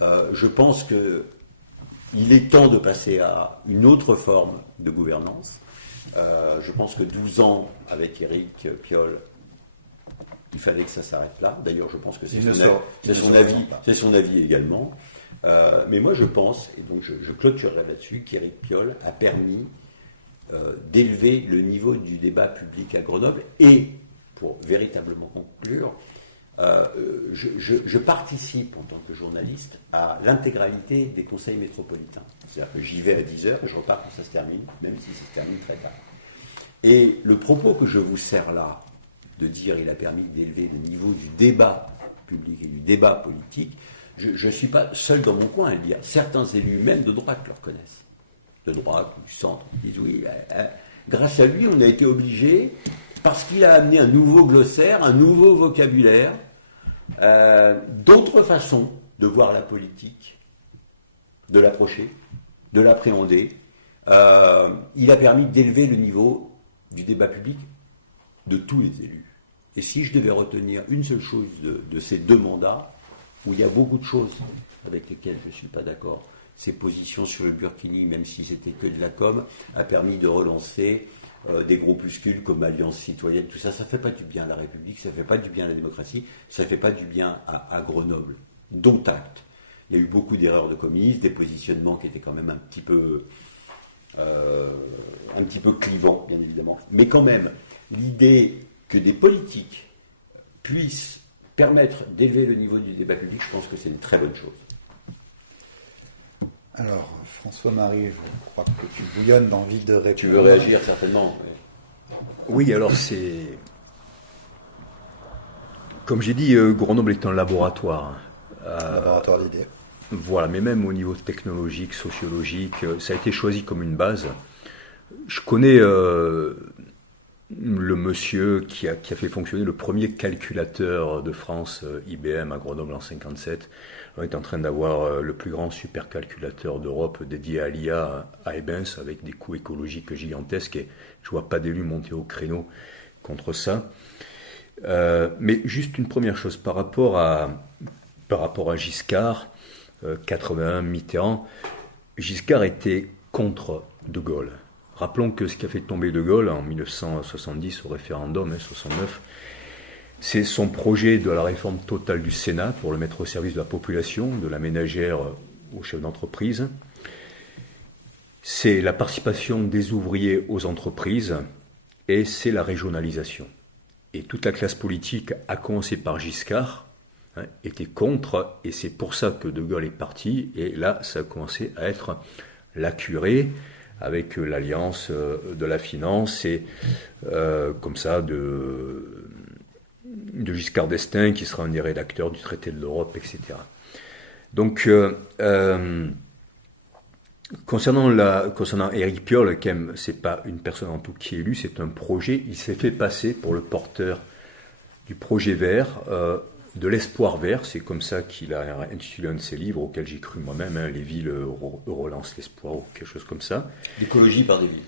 Je pense qu'il est temps de passer à une autre forme de gouvernance. Je pense que 12 ans avec Éric Piolle, il fallait que ça s'arrête là. D'ailleurs, je pense que c'est son avis également. Mais moi, je pense, et donc je clôturerai là-dessus, qu'Éric Piolle a permis d'élever le niveau du débat public à Grenoble. Et, pour véritablement conclure, je participe en tant que journaliste à l'intégralité des conseils métropolitains. C'est-à-dire que j'y vais à 10h et je repars quand ça se termine, même si ça se termine très tard. Et le propos que je vous sers là, de dire il a permis d'élever le niveau du débat public et du débat politique, je ne suis pas seul dans mon coin à le dire. Certains élus, même de droite, le reconnaissent. De droite ou du centre, ils disent oui, grâce à lui, on a été obligé, parce qu'il a amené un nouveau glossaire, un nouveau vocabulaire, d'autres façons de voir la politique, de l'approcher, de l'appréhender. Il a permis d'élever le niveau du débat public de tous les élus. Et si je devais retenir une seule chose de ces 2 mandats, où il y a beaucoup de choses avec lesquelles je ne suis pas d'accord, ses positions sur le Burkini, même si c'était que de la com, a permis de relancer des groupuscules comme Alliance Citoyenne, tout ça, ça ne fait pas du bien à la République, ça ne fait pas du bien à la démocratie, ça ne fait pas du bien à Grenoble. Dont acte. Il y a eu beaucoup d'erreurs de commises, des positionnements qui étaient quand même un petit peu clivants, bien évidemment. Mais quand même, l'idée que des politiques puissent permettre d'élever le niveau du débat public, je pense que c'est une très bonne chose. Alors, François-Marie, je crois que tu bouillonnes d'envie de répondre. Tu veux réagir certainement. Oui, alors c'est... Comme j'ai dit, Grenoble est un laboratoire. Laboratoire d'idées. Voilà, mais même au niveau technologique, sociologique, ça a été choisi comme une base. Je connais le monsieur qui a fait fonctionner le premier calculateur de France, IBM, à Grenoble en 1957. On est en train d'avoir le plus grand supercalculateur d'Europe dédié à l'IA à Ebens, avec des coûts écologiques gigantesques, et je ne vois pas d'élus monter au créneau contre ça. Mais juste une première chose, par rapport à Giscard, 81, Mitterrand, Giscard était contre De Gaulle. Rappelons que ce qui a fait tomber De Gaulle en 1970 au référendum, 69, c'est son projet de la réforme totale du Sénat pour le mettre au service de la population, de la ménagère aux chefs d'entreprise. C'est la participation des ouvriers aux entreprises et c'est la régionalisation. Et toute la classe politique, à commencer par Giscard, était contre, et c'est pour ça que De Gaulle est parti, et là ça a commencé à être la curée, avec l'alliance de la finance, et comme ça de Giscard d'Estaing, qui sera un des rédacteurs du traité de l'Europe, etc. Donc, concernant Éric Piolle, c'est pas une personne en tout qui est élue, c'est un projet. Il s'est fait passer pour le porteur du projet vert, de l'espoir vert, c'est comme ça qu'il a intitulé un de ses livres, auquel j'ai cru moi-même, Les villes relancent l'espoir, ou quelque chose comme ça. L'écologie par des villes.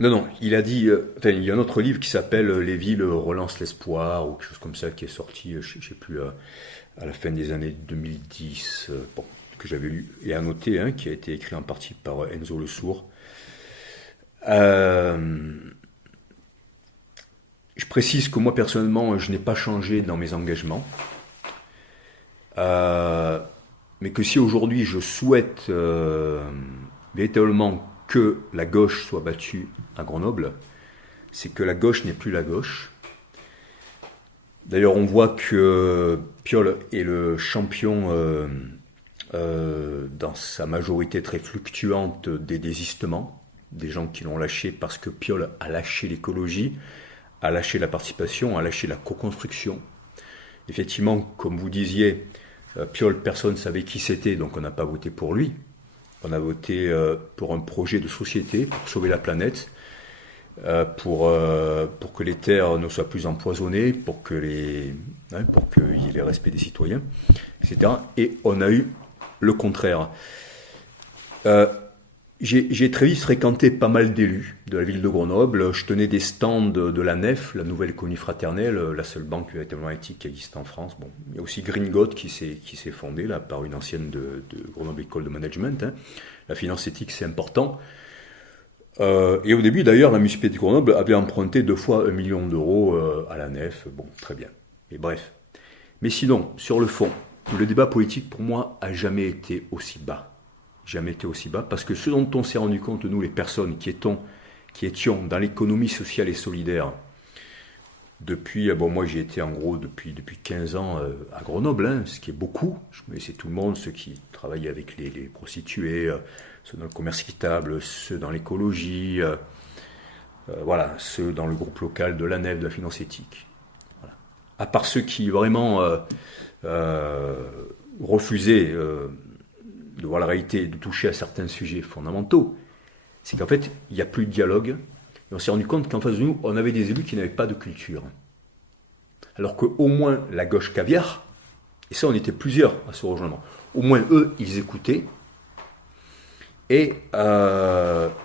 Non, il a dit, il y a un autre livre qui s'appelle Les villes relancent l'espoir, ou quelque chose comme ça, qui est sorti, je ne sais plus, à la fin des années 2010, que j'avais lu et annoté, qui a été écrit en partie par Enzo Le Sourd. Je précise que moi, personnellement, je n'ai pas changé dans mes engagements. Mais que si aujourd'hui je souhaite véritablement que la gauche soit battue à Grenoble, c'est que la gauche n'est plus la gauche. D'ailleurs, on voit que Piolle est le champion dans sa majorité très fluctuante des désistements, des gens qui l'ont lâché parce que Piolle a lâché l'écologie, a lâché la participation, a lâché la co-construction. Effectivement, comme vous disiez, Piolle, personne ne savait qui c'était, donc on n'a pas voté pour lui. On a voté pour un projet de société, pour sauver la planète, pour que les terres ne soient plus empoisonnées, pour qu'il y ait le respect des citoyens, etc. Et on a eu le contraire. J'ai très vite fréquenté pas mal d'élus de la ville de Grenoble. Je tenais des stands de la NEF, la Nouvelle Économie Fraternelle, la seule banque véritablement éthique qui existe en France. Bon, il y a aussi Green God qui s'est fondée là, par une ancienne de Grenoble École de Management. La finance éthique, c'est important. Et au début, d'ailleurs, la municipalité de Grenoble avait emprunté 2 fois 1 million d'euros à la NEF. Bon, très bien. Et bref. Mais sinon, sur le fond, le débat politique, pour moi, a jamais été aussi bas. Jamais été aussi bas, parce que ce dont on s'est rendu compte, nous, les personnes qui étions dans l'économie sociale et solidaire, depuis, moi j'ai été en gros depuis 15 ans à Grenoble, ce qui est beaucoup. Je connaissais tout le monde, ceux qui travaillaient avec les prostituées, ceux dans le commerce équitable, ceux dans l'écologie, voilà, ceux dans le groupe local de l'ANEF, de la finance éthique. Voilà. À part ceux qui vraiment refusaient de voir la réalité et de toucher à certains sujets fondamentaux, c'est qu'en fait, il n'y a plus de dialogue. Et on s'est rendu compte qu'en face de nous, on avait des élus qui n'avaient pas de culture. Alors qu'au moins la gauche caviar, et ça on était plusieurs à se rejoindre, au moins eux, ils écoutaient. Et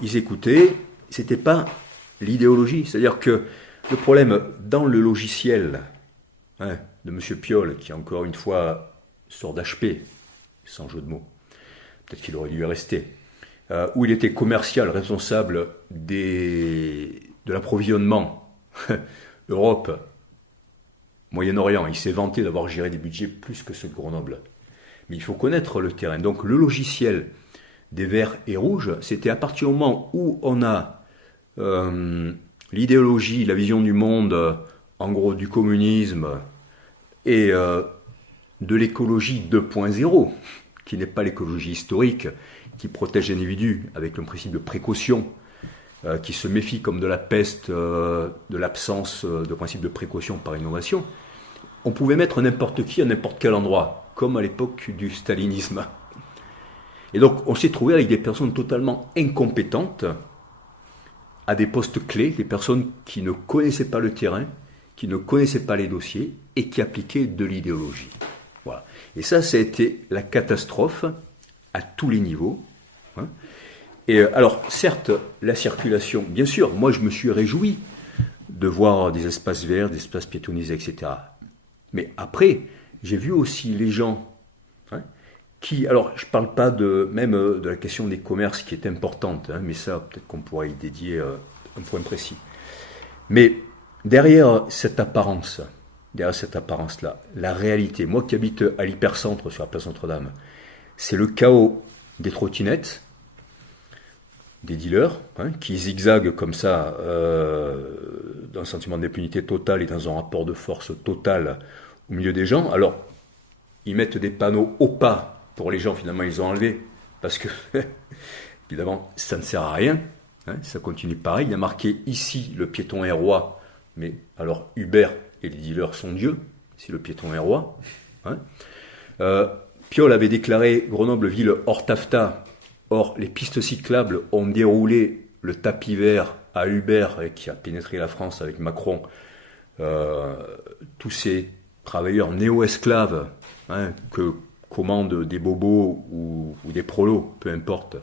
ils écoutaient, c'était pas l'idéologie. C'est-à-dire que le problème dans le logiciel de M. Piolle, qui encore une fois sort d'HP, sans jeu de mots, peut-être qu'il aurait dû y rester, où il était commercial, responsable de l'approvisionnement Europe, Moyen-Orient. Il s'est vanté d'avoir géré des budgets plus que ceux de Grenoble. Mais il faut connaître le terrain. Donc le logiciel des verts et rouges, c'était à partir du moment où on a l'idéologie, la vision du monde, en gros du communisme et de l'écologie 2.0, qui n'est pas l'écologie historique, qui protège l'individu avec le principe de précaution, qui se méfie comme de la peste de l'absence de principe de précaution par innovation, on pouvait mettre n'importe qui à n'importe quel endroit, comme à l'époque du stalinisme. Et donc on s'est trouvé avec des personnes totalement incompétentes à des postes clés, des personnes qui ne connaissaient pas le terrain, qui ne connaissaient pas les dossiers et qui appliquaient de l'idéologie. Voilà. Et ça a été la catastrophe à tous les niveaux. Et alors, certes, la circulation, bien sûr, moi je me suis réjoui de voir des espaces verts, des espaces piétonnisés, etc. Mais après, j'ai vu aussi les gens qui, alors je ne parle pas même de la question des commerces qui est importante, mais ça, peut-être qu'on pourrait y dédier un point précis. Mais derrière cette apparence-là, la réalité, moi qui habite à l'hypercentre sur la place Notre-Dame, c'est le chaos des trottinettes, des dealers, qui zigzaguent comme ça dans un sentiment d'impunité totale et dans un rapport de force total au milieu des gens. Alors, ils mettent des panneaux au pas pour les gens, finalement, ils ont enlevé, parce que, évidemment, ça ne sert à rien, ça continue pareil. Il y a marqué ici, le piéton est roi, mais alors Uber et les dealers sont dieux, si le piéton est roi. Piolle avait déclaré Grenoble ville hors taffetas. Or, les pistes cyclables ont déroulé le tapis vert à Uber, qui a pénétré la France avec Macron. Tous ces travailleurs néo-esclaves que commandent des bobos ou des prolos, peu importe,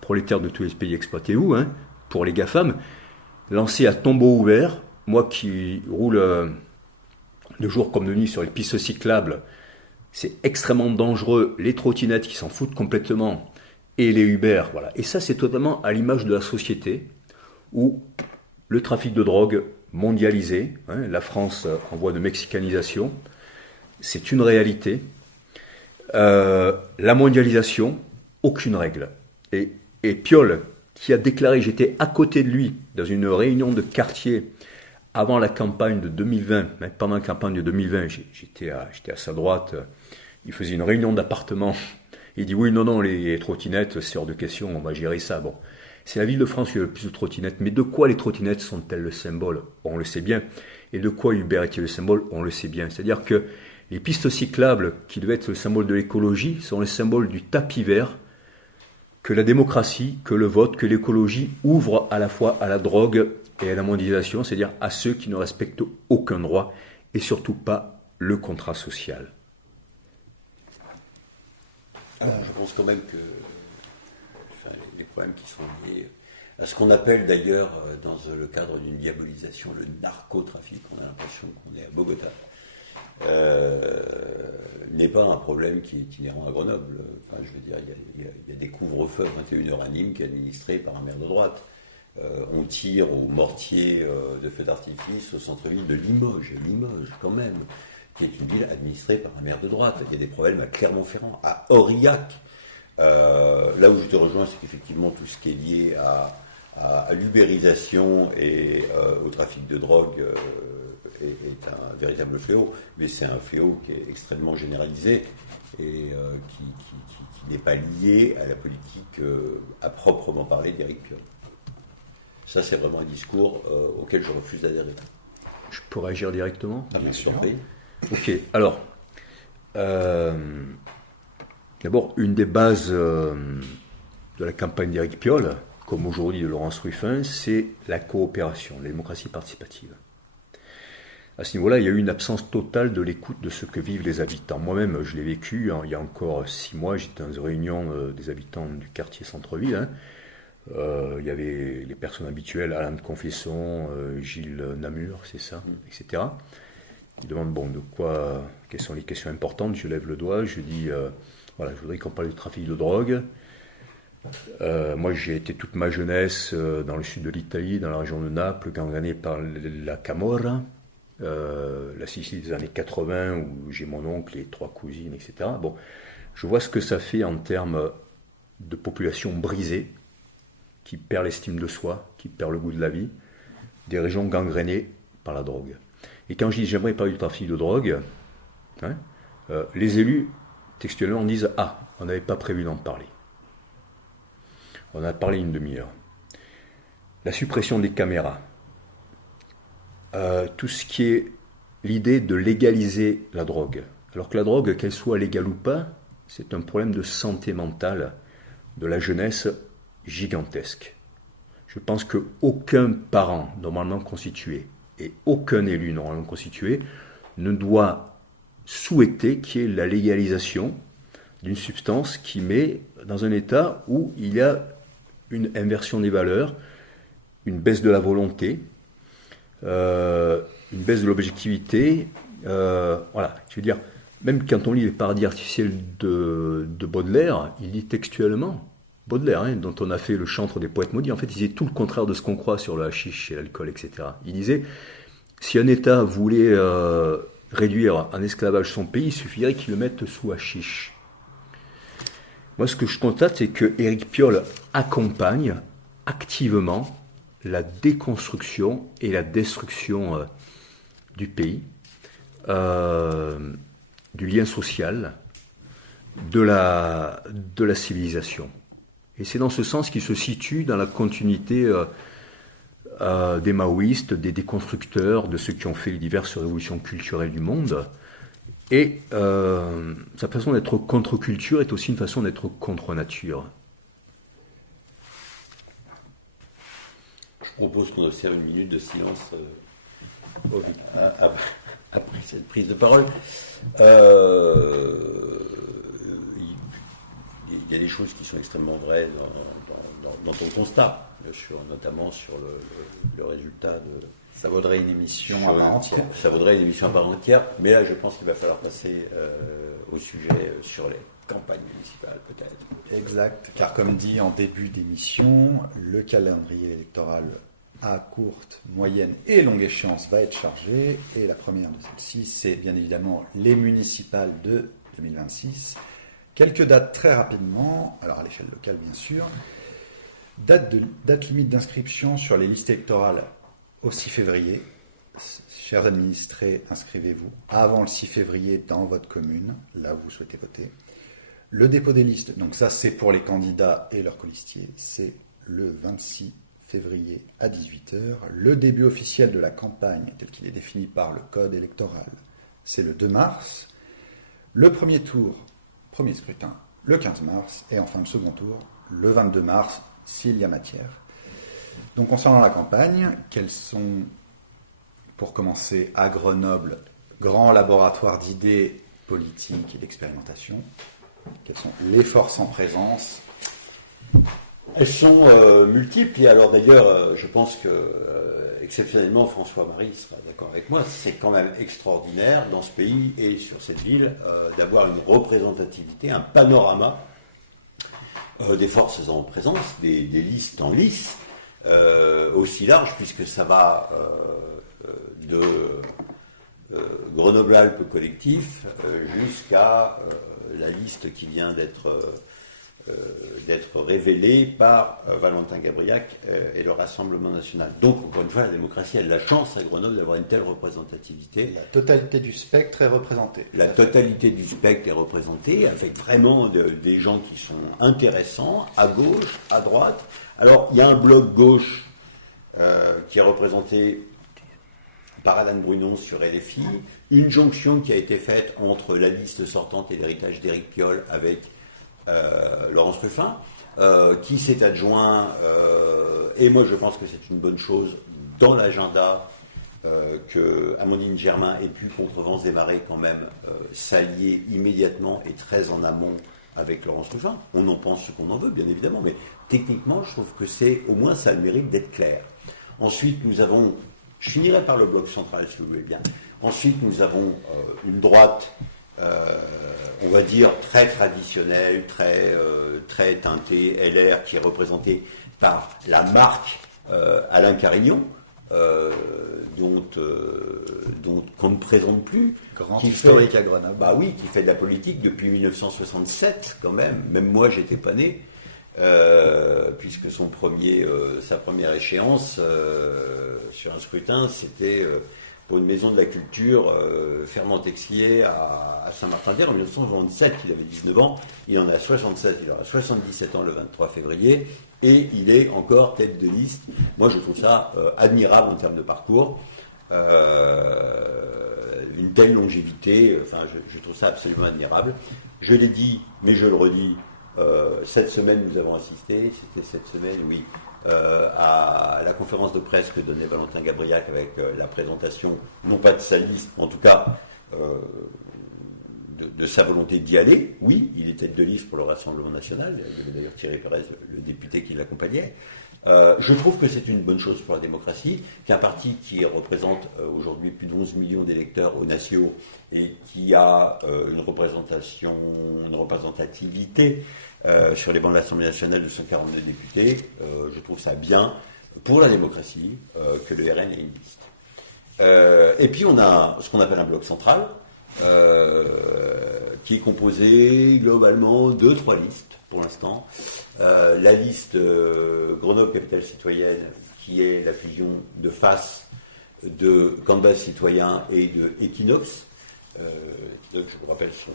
prolétaires de tous les pays, exploitez-vous, pour les GAFAM, lancés à tombeau ouvert. Moi qui roule de jour comme de nuit sur les pistes cyclables, c'est extrêmement dangereux. Les trottinettes qui s'en foutent complètement et les Uber, voilà. Et ça, c'est totalement à l'image de la société où le trafic de drogue mondialisé, la France en voie de mexicanisation, c'est une réalité. La mondialisation, aucune règle. Et Piolle, qui a déclaré, j'étais à côté de lui dans une réunion de quartier avant la campagne de 2020, pendant la campagne de 2020, j'étais à sa droite, il faisait une réunion d'appartement, il dit oui, non, les trottinettes, c'est hors de question, on va gérer ça. Bon, c'est la ville de France qui a le plus de trottinettes, mais de quoi les trottinettes sont-elles le symbole? On le sait bien. Et de quoi Uber est-il le symbole? On le sait bien. C'est-à-dire que les pistes cyclables, qui devaient être le symbole de l'écologie, sont le symbole du tapis vert que la démocratie, que le vote, que l'écologie ouvrent à la fois à la drogue et à la mondialisation, c'est-à-dire à ceux qui ne respectent aucun droit et surtout pas le contrat social. Je pense quand même que les problèmes qui sont liés à ce qu'on appelle d'ailleurs, dans le cadre d'une diabolisation, le narcotrafic, on a l'impression qu'on est à Bogota, n'est pas un problème qui est inhérent à Grenoble. Enfin, je veux dire, il y a des couvre-feux à 21h à Nîmes qui est administré par un maire de droite. On tire au mortier de feux d'artifice au centre-ville de Limoges quand même. qui est une ville administrée par un maire de droite. Il y a des problèmes à Clermont-Ferrand, à Aurillac. Là où je te rejoins, c'est qu'effectivement tout ce qui est lié à l'ubérisation et au trafic de drogue est un véritable fléau, mais c'est un fléau qui est extrêmement généralisé et qui n'est pas lié à la politique à proprement parler d'Éric Piolle. Ça, c'est vraiment un discours auquel je refuse d'adhérer. Je peux réagir directement ? Ah, bien sûr. Oui. Ok, alors, d'abord, une des bases de la campagne d'Éric Piolle, comme aujourd'hui de Laurence Ruffin, c'est la coopération, la démocratie participative. À ce niveau-là, il y a eu une absence totale de l'écoute de ce que vivent les habitants. Moi-même, je l'ai vécu, il y a encore 6 mois, j'étais dans une réunion des habitants du quartier centre-ville. Il y avait les personnes habituelles, Alain de Confesson, Gilles Namur, c'est ça, etc. Ils demandent, quelles sont les questions importantes. Je lève le doigt, je dis, je voudrais qu'on parle du trafic de drogue. Moi, j'ai été toute ma jeunesse dans le sud de l'Italie, dans la région de Naples, gangrénée par la Camorra, la Sicile des années 80, où j'ai mon oncle et 3 cousines, etc. Bon, je vois ce que ça fait en termes de population brisée, qui perd l'estime de soi, qui perd le goût de la vie, des régions gangrénées par la drogue. Et quand je dis j'aimerais parler du trafic de drogue, les élus, textuellement, disent « Ah, on n'avait pas prévu d'en parler. » On a parlé une demi-heure. La suppression des caméras, tout ce qui est l'idée de légaliser la drogue. Alors que la drogue, qu'elle soit légale ou pas, c'est un problème de santé mentale de la jeunesse gigantesque. Je pense qu'aucun parent normalement constitué et aucun élu normalement constitué ne doit souhaiter qu'il y ait la légalisation d'une substance qui met dans un état où il y a une inversion des valeurs, une baisse de la volonté, une baisse de l'objectivité. Voilà, je veux dire, même quand on lit les paradis artificiels de Baudelaire, il dit textuellement, Baudelaire, dont on a fait le chantre des poètes maudits, en fait, il disait tout le contraire de ce qu'on croit sur le hashish et l'alcool, etc. Il disait, si un État voulait réduire en esclavage son pays, il suffirait qu'il le mette sous hashish. Moi, ce que je constate, c'est que Éric Piolle accompagne activement la déconstruction et la destruction du pays, du lien social, de la civilisation. Et c'est dans ce sens qu'il se situe dans la continuité des maoïstes, des déconstructeurs, de ceux qui ont fait les diverses révolutions culturelles du monde. Et sa façon d'être contre-culture est aussi une façon d'être contre-nature. Je propose qu'on observe une minute de silence après cette prise de parole. Il y a des choses qui sont extrêmement vraies dans ton constat, notamment sur le résultat de... Ça vaudrait une émission à part entière. Ça vaudrait une émission à part entière, mais là je pense qu'il va falloir passer au sujet sur les campagnes municipales peut-être. Exact, car comme dit en début d'émission, le calendrier électoral à courte, moyenne et longue échéance va être chargé, et la première de celles-ci, c'est bien évidemment les municipales de 2026. Quelques dates très rapidement, alors à l'échelle locale bien sûr. Date limite d'inscription sur les listes électorales au 6 février. Chers administrés, inscrivez-vous avant le 6 février dans votre commune, là où vous souhaitez voter. Le dépôt des listes, donc ça c'est pour les candidats et leurs colistiers, c'est le 26 février à 18h. Le début officiel de la campagne, tel qu'il est défini par le code électoral, c'est le 2 mars. Le premier tour, premier scrutin, le 15 mars. Et enfin le second tour, le 22 mars, s'il y a matière. Donc concernant la campagne, quels sont, pour commencer, à Grenoble, grand laboratoire d'idées politiques et d'expérimentation, quelles sont les forces en présence? Elles sont multiples, et alors d'ailleurs, je pense que, exceptionnellement, François-Marie sera d'accord avec moi, c'est quand même extraordinaire dans ce pays et sur cette ville d'avoir une représentativité, un panorama des forces en présence, des listes en lice, aussi large, puisque ça va Grenoble-Alpes collectif jusqu'à la liste qui vient d'être révélée par Valentin Gabriac et le Rassemblement national. Donc, encore une fois, la démocratie a de la chance à Grenoble d'avoir une telle représentativité. La totalité du spectre est représentée. La totalité du spectre est représentée, avec vraiment des gens qui sont intéressants, à gauche, à droite. Alors, il y a un bloc gauche qui est représenté par Alain Brunon sur LFI, une jonction qui a été faite entre la liste sortante et l'héritage d'Éric Piolle avec Laurence Ruffin, qui s'est adjoint, et moi je pense que c'est une bonne chose, dans l'agenda que Amandine Germain ait pu, contre vents et marées, quand même s'allier immédiatement et très en amont avec Laurence Ruffin. On en pense ce qu'on en veut, bien évidemment, mais techniquement, je trouve que c'est, au moins, ça a le mérite d'être clair. Ensuite, nous avons, je finirai par le bloc central, si vous voulez bien. Ensuite, nous avons une droite, on va dire, très traditionnelle, très teintée, LR, qui est représentée par la marque Alain Carignon, dont qu'on ne présente plus. Grand historique à Grenoble. Bah oui, qui fait de la politique depuis 1967, quand même. Même moi, j'étais pas né. Puisque sa première échéance sur un scrutin, c'était pour une maison de la culture, Fernand-Texier à Saint-Martin-d'Hères en 1967. Il avait 19 ans, il en a 67, il aura 77 ans le 23 février, et il est encore tête de liste. Moi, je trouve ça admirable en termes de parcours. Une telle longévité, enfin, je trouve ça absolument admirable. Je l'ai dit, mais je le redis, cette semaine, nous avons assisté, c'était cette semaine, oui, à la conférence de presse que donnait Valentin Gabriac avec la présentation, non pas de sa liste, en tout cas de sa volonté d'y aller. Oui, il est tête de liste pour le Rassemblement national, il y avait d'ailleurs Thierry Perez, le député qui l'accompagnait. Je trouve que c'est une bonne chose pour la démocratie, qu'un parti qui représente aujourd'hui plus de 11 millions d'électeurs au nationaux et qui a une représentativité sur les bancs de l'Assemblée nationale de 142 députés, je trouve ça bien pour la démocratie que le RN ait une liste. Et puis on a ce qu'on appelle un bloc central, qui est composé globalement de 3 listes pour l'instant. La liste Grenoble Capitale Citoyenne, qui est la fusion de FACE, de Canvas Citoyen et de Equinox. Je vous rappelle, ce sont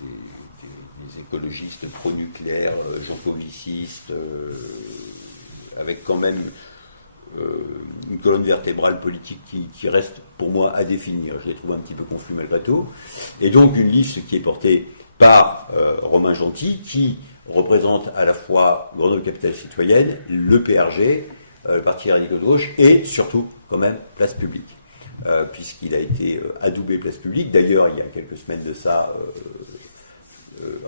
des écologistes pro-nucléaires, jean-paulicistes, avec quand même une colonne vertébrale politique qui reste pour moi à définir. Je l'ai trouvé un petit peu confus malgré tout. Et donc une liste qui est portée par Romain Gentil, qui représente à la fois Grenoble Capitale Citoyenne, le PRG, le Parti radical de gauche, et surtout, quand même, Place Publique, puisqu'il a été adoubé Place Publique. D'ailleurs, il y a quelques semaines de ça,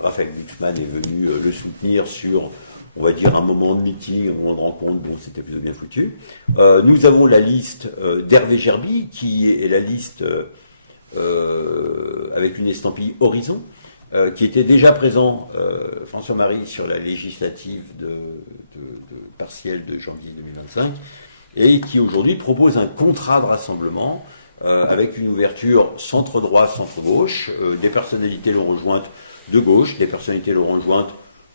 Raphaël Glucksmann est venu le soutenir sur, on va dire, un moment de meeting, un moment de rencontre. Bon, c'était plutôt bien foutu. Nous avons la liste d'Hervé Gerby, qui est la liste avec une estampille Horizon, qui était déjà présent, François-Marie, sur la législative partielle de janvier 2025, et qui aujourd'hui propose un contrat de rassemblement avec une ouverture centre-droit, centre-gauche. Des personnalités l'ont rejointe de gauche, des personnalités l'ont rejointe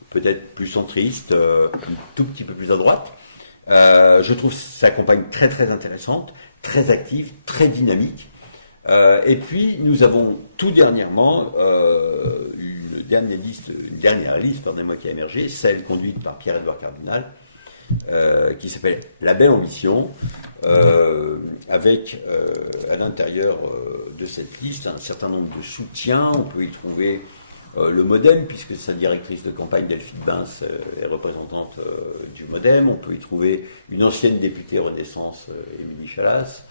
peut-être plus centristes, un tout petit peu plus à droite. Je trouve sa campagne très très intéressante, très active, très dynamique. Et puis nous avons tout dernièrement une dernière liste qui a émergé, celle conduite par Pierre-Édouard Cardinal, qui s'appelle La Belle Ambition, avec à l'intérieur de cette liste un certain nombre de soutiens. On peut y trouver le MoDem, puisque sa directrice de campagne, Delphine Bins, est représentante du MoDem. On peut y trouver une ancienne députée Renaissance, Émilie Chalas.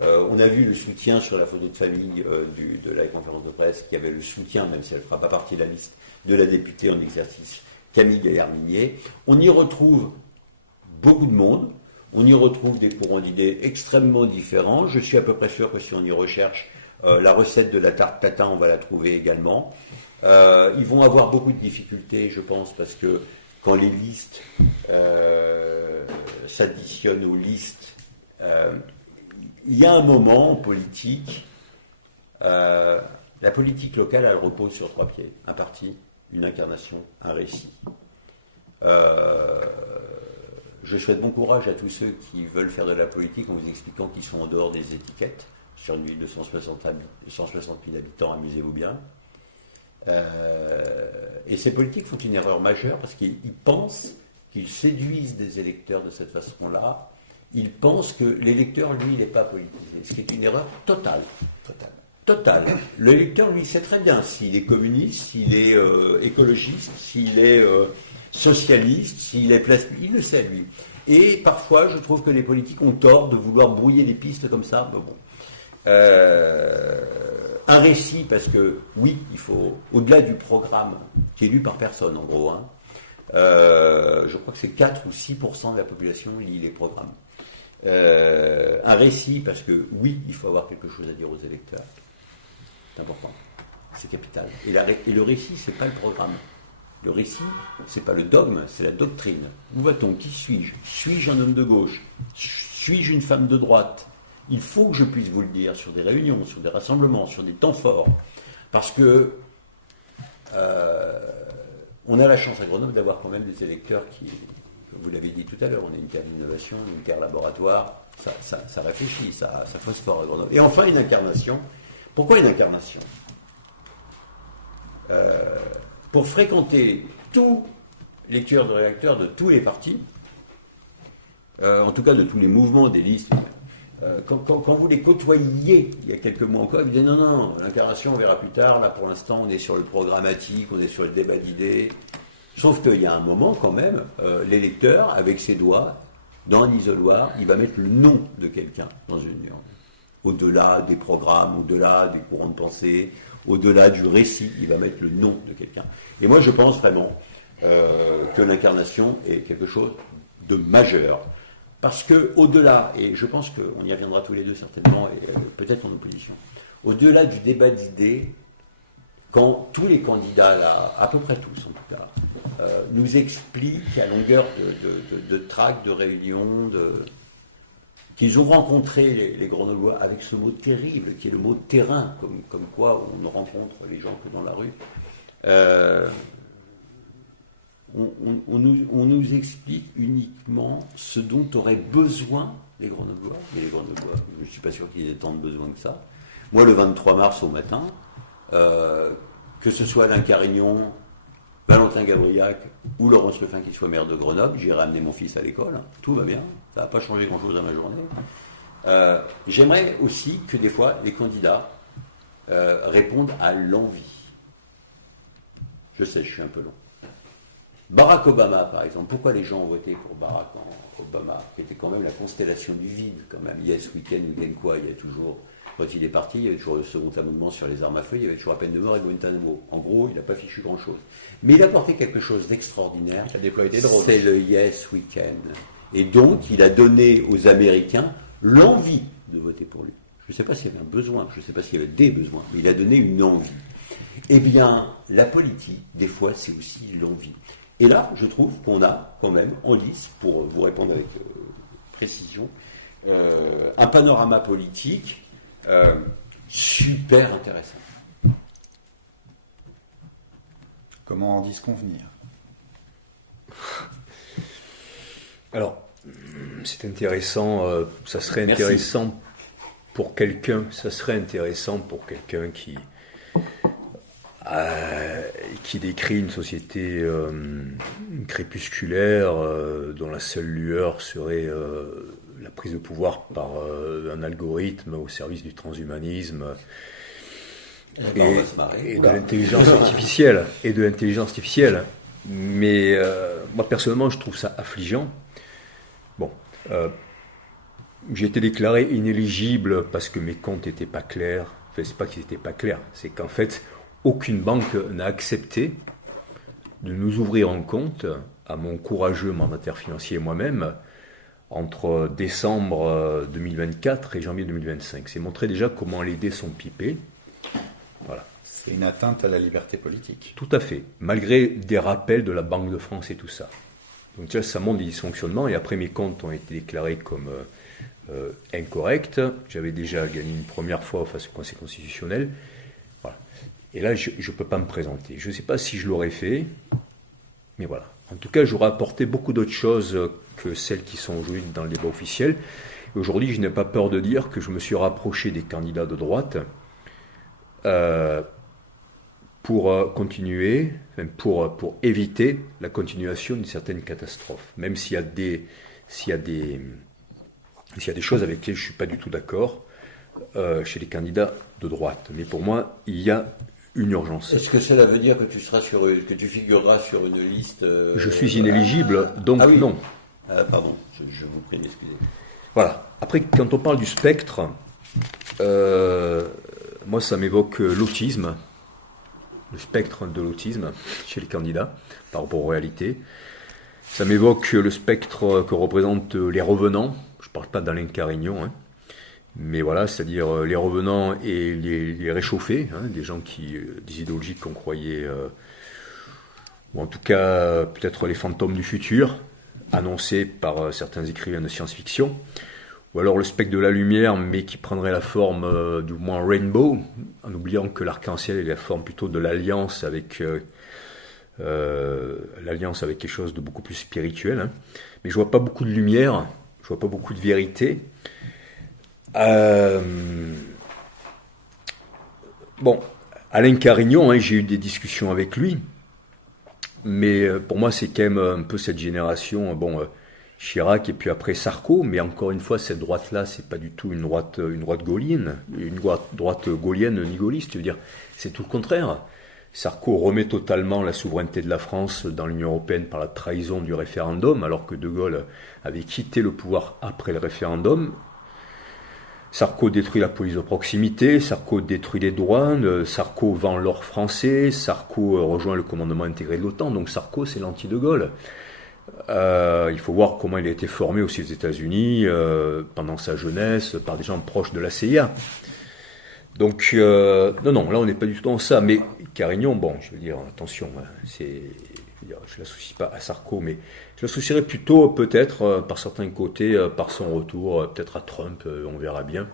On a vu le soutien sur la photo de famille de la conférence de presse, qui avait le soutien, même si elle ne fera pas partie de la liste, de la députée en exercice, Camille Gaillard-Minier. On y retrouve beaucoup de monde, on y retrouve des courants d'idées extrêmement différents. Je suis à peu près sûr que si on y recherche la recette de la tarte tatin, on va la trouver également. Ils vont avoir beaucoup de difficultés, je pense, parce que quand les listes s'additionnent aux listes, il y a un moment en politique La politique locale, elle repose sur 3 pieds. Un parti, une incarnation, un récit. Je souhaite bon courage à tous ceux qui veulent faire de la politique en vous expliquant qu'ils sont en dehors des étiquettes. Sur une ville de 160 000 habitants, amusez-vous bien. Et ces politiques font une erreur majeure parce qu'ils pensent qu'ils séduisent des électeurs de cette façon-là. Ils pensent que l'électeur, lui, il n'est pas politisé, ce qui est une erreur totale. Total. L'électeur, lui, sait très bien s'il est communiste, s'il est écologiste, s'il est socialiste, s'il est il le sait, lui. Et parfois, je trouve que les politiques ont tort de vouloir brouiller les pistes comme ça. Mais bon. Un récit, parce que, oui, il faut, au-delà du programme, qui est lu par personne, en gros, hein, je crois que c'est 4 ou 6% de la population lit les programmes. Un récit, parce que, oui, il faut avoir quelque chose à dire aux électeurs. C'est important, c'est capital. Et le récit, c'est pas le programme. Le récit, c'est pas le dogme, c'est la doctrine. Où va-t-on? Qui suis-je? Suis-je un homme de gauche? Suis-je une femme de droite? Il faut que je puisse vous le dire sur des réunions, sur des rassemblements, sur des temps forts. Parce que on a la chance à Grenoble d'avoir quand même des électeurs qui, comme vous l'avez dit tout à l'heure, on est une terre d'innovation, une terre laboratoire, ça réfléchit, ça phosphore à Grenoble. Et enfin, une incarnation. Pourquoi une incarnation? Pour fréquenter tous les tueurs de réacteurs de tous les partis, en tout cas de tous les mouvements des listes, quand vous les côtoyiez il y a quelques mois encore, vous dites non, l'incarnation on verra plus tard, là pour l'instant on est sur le programmatique, on est sur le débat d'idées. Sauf qu'il y a un moment quand même, l'électeur, avec ses doigts, dans un isoloir, il va mettre le nom de quelqu'un dans une urne. Au-delà des programmes, au-delà du courant de pensée, au-delà du récit, il va mettre le nom de quelqu'un. Et moi je pense vraiment que l'incarnation est quelque chose de majeur. Parce que au-delà, et je pense qu'on y reviendra tous les deux certainement, et peut-être en opposition, au-delà du débat d'idées, quand tous les candidats, là, à peu près tous en tout cas, nous expliquent à longueur de tracts, de réunions, qu'ils ont rencontré les Grenoblois avec ce mot terrible, qui est le mot terrain, comme quoi on ne rencontre les gens que dans la rue, on nous explique uniquement ce dont auraient besoin les Grenoblois. Mais les Grenoblois, je ne suis pas sûr qu'ils aient tant de besoin que ça. Moi, le 23 mars au matin, que ce soit Alain Carignon, Valentin Gabriac ou Laurence Ruffin qui soit maire de Grenoble, j'irai amener mon fils à l'école. Tout va bien, ça n'a pas changé grand-chose dans ma journée. J'aimerais aussi que des fois, les candidats répondent à l'envie. Je sais, je suis un peu long. Barack Obama, par exemple, pourquoi les gens ont voté pour Barack Obama, qui était quand même la constellation du vide, quand même. Yes, week-end, ou bien quoi, il y a toujours, quand il est parti, il y avait toujours le second amendement sur les armes à feu, il y avait toujours la peine de mort et Guantanamo. En gros, il n'a pas fichu grand-chose. Mais il a apporté quelque chose d'extraordinaire. Il a déployé des drones. C'est le Yes Weekend. Et donc, il a donné aux Américains l'envie de voter pour lui. Je ne sais pas s'il y avait un besoin, je ne sais pas s'il y avait des besoins, mais il a donné une envie. Eh bien, la politique, des fois, c'est aussi l'envie. Et là, je trouve qu'on a quand même en lice, pour vous répondre avec précision, un panorama politique super intéressant. Comment en disconvenir? Alors, c'est intéressant, ça serait Merci. intéressant pour quelqu'un, qui décrit une société crépusculaire dont la seule lueur serait la prise de pouvoir par un algorithme au service du transhumanisme et de l'intelligence artificielle. Mais moi personnellement, je trouve ça affligeant. Bon, j'ai été déclaré inéligible parce que mes comptes n'étaient pas clairs. Enfin, c'est pas qu'ils n'étaient pas clairs, c'est qu'en fait, aucune banque n'a accepté de nous ouvrir un compte à mon courageux mandataire financier et moi-même entre décembre 2024 et janvier 2025. C'est montrer déjà comment les dés sont pipés. Voilà. C'est une atteinte à la liberté politique. Tout à fait, malgré des rappels de la Banque de France et tout ça. Donc déjà, ça montre des dysfonctionnements, et après mes comptes ont été déclarés comme incorrecte. J'avais déjà gagné une première fois face au Conseil constitutionnel. Voilà. Et là, je ne peux pas me présenter. Je ne sais pas si je l'aurais fait, mais voilà. En tout cas, j'aurais apporté beaucoup d'autres choses que celles qui sont aujourd'hui dans le débat officiel. Et aujourd'hui, je n'ai pas peur de dire que je me suis rapproché des candidats de droite pour continuer, pour éviter la continuation d'une certaine catastrophe. Même s'il y a des choses avec lesquelles je ne suis pas du tout d'accord chez les candidats de droite. Mais pour moi, il y a une urgence. Est-ce que cela veut dire que tu figureras sur une liste Je suis inéligible, donc ah oui. non. Pardon, je vous prie d'excuser. Voilà. Après, quand on parle du spectre, moi, ça m'évoque l'autisme, le spectre de l'autisme chez les candidats par rapport aux réalités. Ça m'évoque le spectre que représentent les revenants. Je ne parle pas d'Alain Carignon, hein. Mais voilà, c'est-à-dire les revenants et les réchauffés, hein, des gens des idéologies qu'on croyait, ou en tout cas peut-être les fantômes du futur, annoncés par certains écrivains de science-fiction, ou alors le spectre de la lumière, mais qui prendrait la forme du moins rainbow, en oubliant que l'arc-en-ciel est la forme plutôt de l'alliance avec quelque chose de beaucoup plus spirituel. Hein. Mais je vois pas beaucoup de lumière, je vois pas beaucoup de vérité. Bon, Alain Carignon, hein, j'ai eu des discussions avec lui, mais pour moi c'est quand même un peu cette génération, Chirac et puis après Sarko, mais encore une fois cette droite-là c'est pas du tout une droite gaulienne, une droite gaulienne ni gaulliste, je veux dire, c'est tout le contraire. Sarko remet totalement la souveraineté de la France dans l'Union européenne par la trahison du référendum, alors que De Gaulle avait quitté le pouvoir après le référendum. Sarko détruit la police de proximité, Sarko détruit les douanes, Sarko vend l'or français, Sarko rejoint le commandement intégré de l'OTAN, donc Sarko c'est l'anti-De Gaulle. Il faut voir comment il a été formé aussi aux États-Unis pendant sa jeunesse par des gens proches de la CIA. Donc, non, là on n'est pas du tout dans ça, mais Carignon, je veux dire, attention, je ne l'associe pas à Sarko, mais je l'associerais plutôt peut-être par certains côtés, par son retour, peut-être à Trump, on verra bien.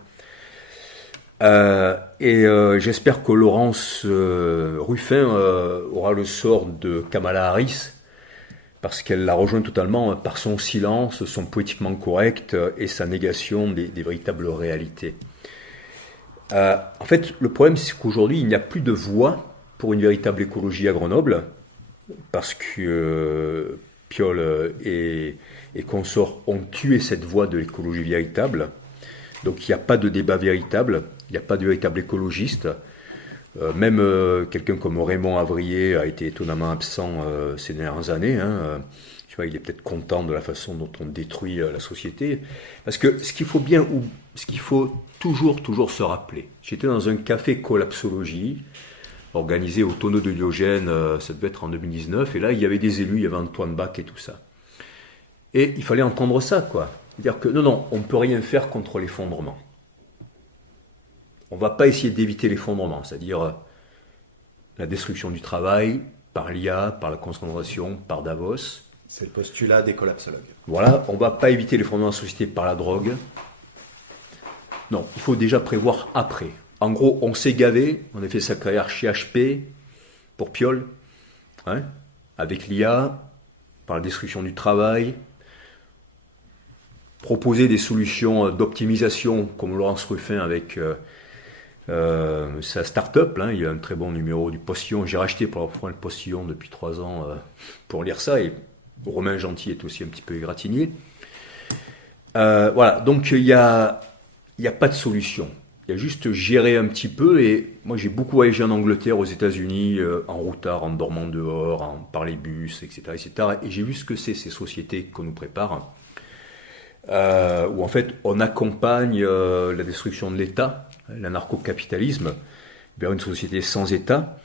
J'espère que Laurence Ruffin aura le sort de Kamala Harris, parce qu'elle la rejoint totalement par son silence, son poétiquement correct et sa négation des véritables réalités. En fait, le problème, c'est qu'aujourd'hui, il n'y a plus de voix pour une véritable écologie à Grenoble, parce que Piolle et consorts ont tué cette voie de l'écologie véritable. Donc, il n'y a pas de débat véritable, il n'y a pas de véritable écologiste. Même quelqu'un comme Raymond Avrier a été étonnamment absent ces dernières années. Hein. Tu vois, il est peut-être content de la façon dont on détruit la société. Parce que ce qu'il faut toujours se rappeler. J'étais dans un café collapsologie, organisé au tonneau de Diogène, ça devait être en 2019, et là, il y avait des élus, il y avait Antoine Bach et tout ça. Et il fallait entendre ça, quoi. C'est-à-dire que non, on ne peut rien faire contre l'effondrement. On ne va pas essayer d'éviter l'effondrement, c'est-à-dire la destruction du travail par l'IA, par la concentration, par Davos. C'est le postulat des collapsologues. Voilà, on ne va pas éviter l'effondrement de la société par la drogue. Non, il faut déjà prévoir après. En gros, on s'est gavé, on a fait sa carrière chez HP, pour Piolle, hein, avec l'IA, par la destruction du travail, proposer des solutions d'optimisation, comme Laurence Ruffin avec sa start-up, hein, il y a un très bon numéro du Postillon, j'ai racheté pour la première fois le Postillon depuis 3 ans pour lire ça, et Romain Gentil est aussi un petit peu égratigné. Voilà, donc il n'y a pas de solution. Il y a juste gérer un petit peu, et moi j'ai beaucoup voyagé en Angleterre, aux États-Unis, en routard, en dormant dehors, par les bus, etc., et j'ai vu ce que c'est ces sociétés qu'on nous prépare, où en fait on accompagne la destruction de l'État, l'anarcho-capitalisme, vers une société sans État,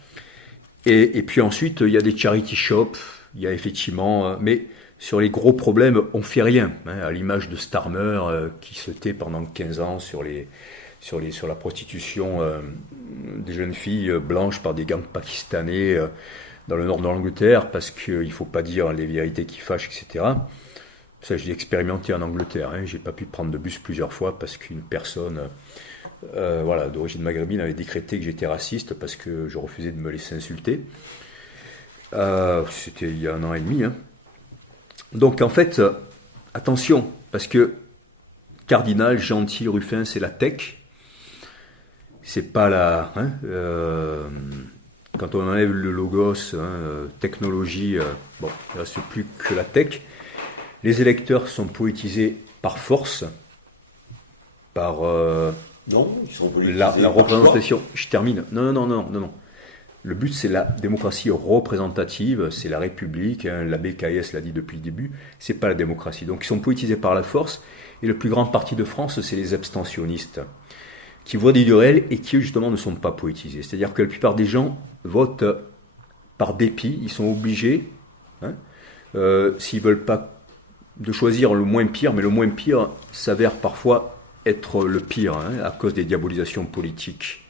et puis ensuite il y a des charity shops, il y a effectivement, mais sur les gros problèmes on fait rien, hein, à l'image de Starmer qui se tait pendant 15 ans sur la prostitution des jeunes filles blanches par des gangs pakistanais dans le nord de l'Angleterre, parce qu'il ne faut pas dire les vérités qui fâchent, etc. Ça, j'ai expérimenté en Angleterre. Hein. J'ai pas pu prendre de bus plusieurs fois parce qu'une personne d'origine maghrébine avait décrété que j'étais raciste parce que je refusais de me laisser insulter. C'était il y a 1 an et demi. Hein. Donc en fait, attention, parce que Cardinal, Gentil, Ruffin, c'est la tech. C'est pas la... Hein, quand on enlève le logos, technologie, il ne reste plus que la tech. Les électeurs sont poétisés par force, par non, ils sont politisés la par représentation. Je termine. Non. Le but, c'est la démocratie représentative, c'est la République. Hein, l'abbé Caillès l'a dit depuis le début. C'est pas la démocratie. Donc, ils sont poétisés par la force. Et le plus grand parti de France, c'est les abstentionnistes, qui voient des réels et qui, justement, ne sont pas poétisés. C'est-à-dire que la plupart des gens votent par dépit. Ils sont obligés, s'ils veulent pas, de choisir le moins pire, mais le moins pire s'avère parfois être le pire, à cause des diabolisations politiques.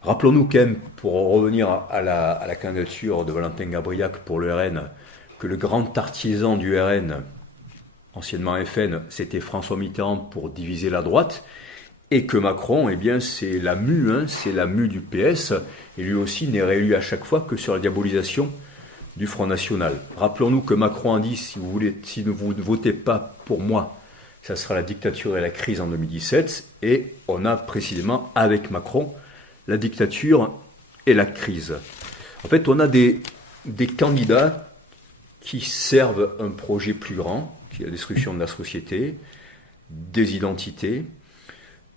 Rappelons-nous quand même, pour revenir à la candidature de Valentin Gabriac pour le RN, que le grand artisan du RN, anciennement FN, c'était François Mitterrand pour diviser la droite, et que Macron, eh bien, c'est la mue du PS, et lui aussi n'est réélu à chaque fois que sur la diabolisation du Front National. Rappelons-nous que Macron a dit, si vous ne votez pas pour moi, ça sera la dictature et la crise en 2017, et on a précisément, avec Macron, la dictature et la crise. En fait, on a des candidats qui servent un projet plus grand, qui est la destruction de la société, des identités,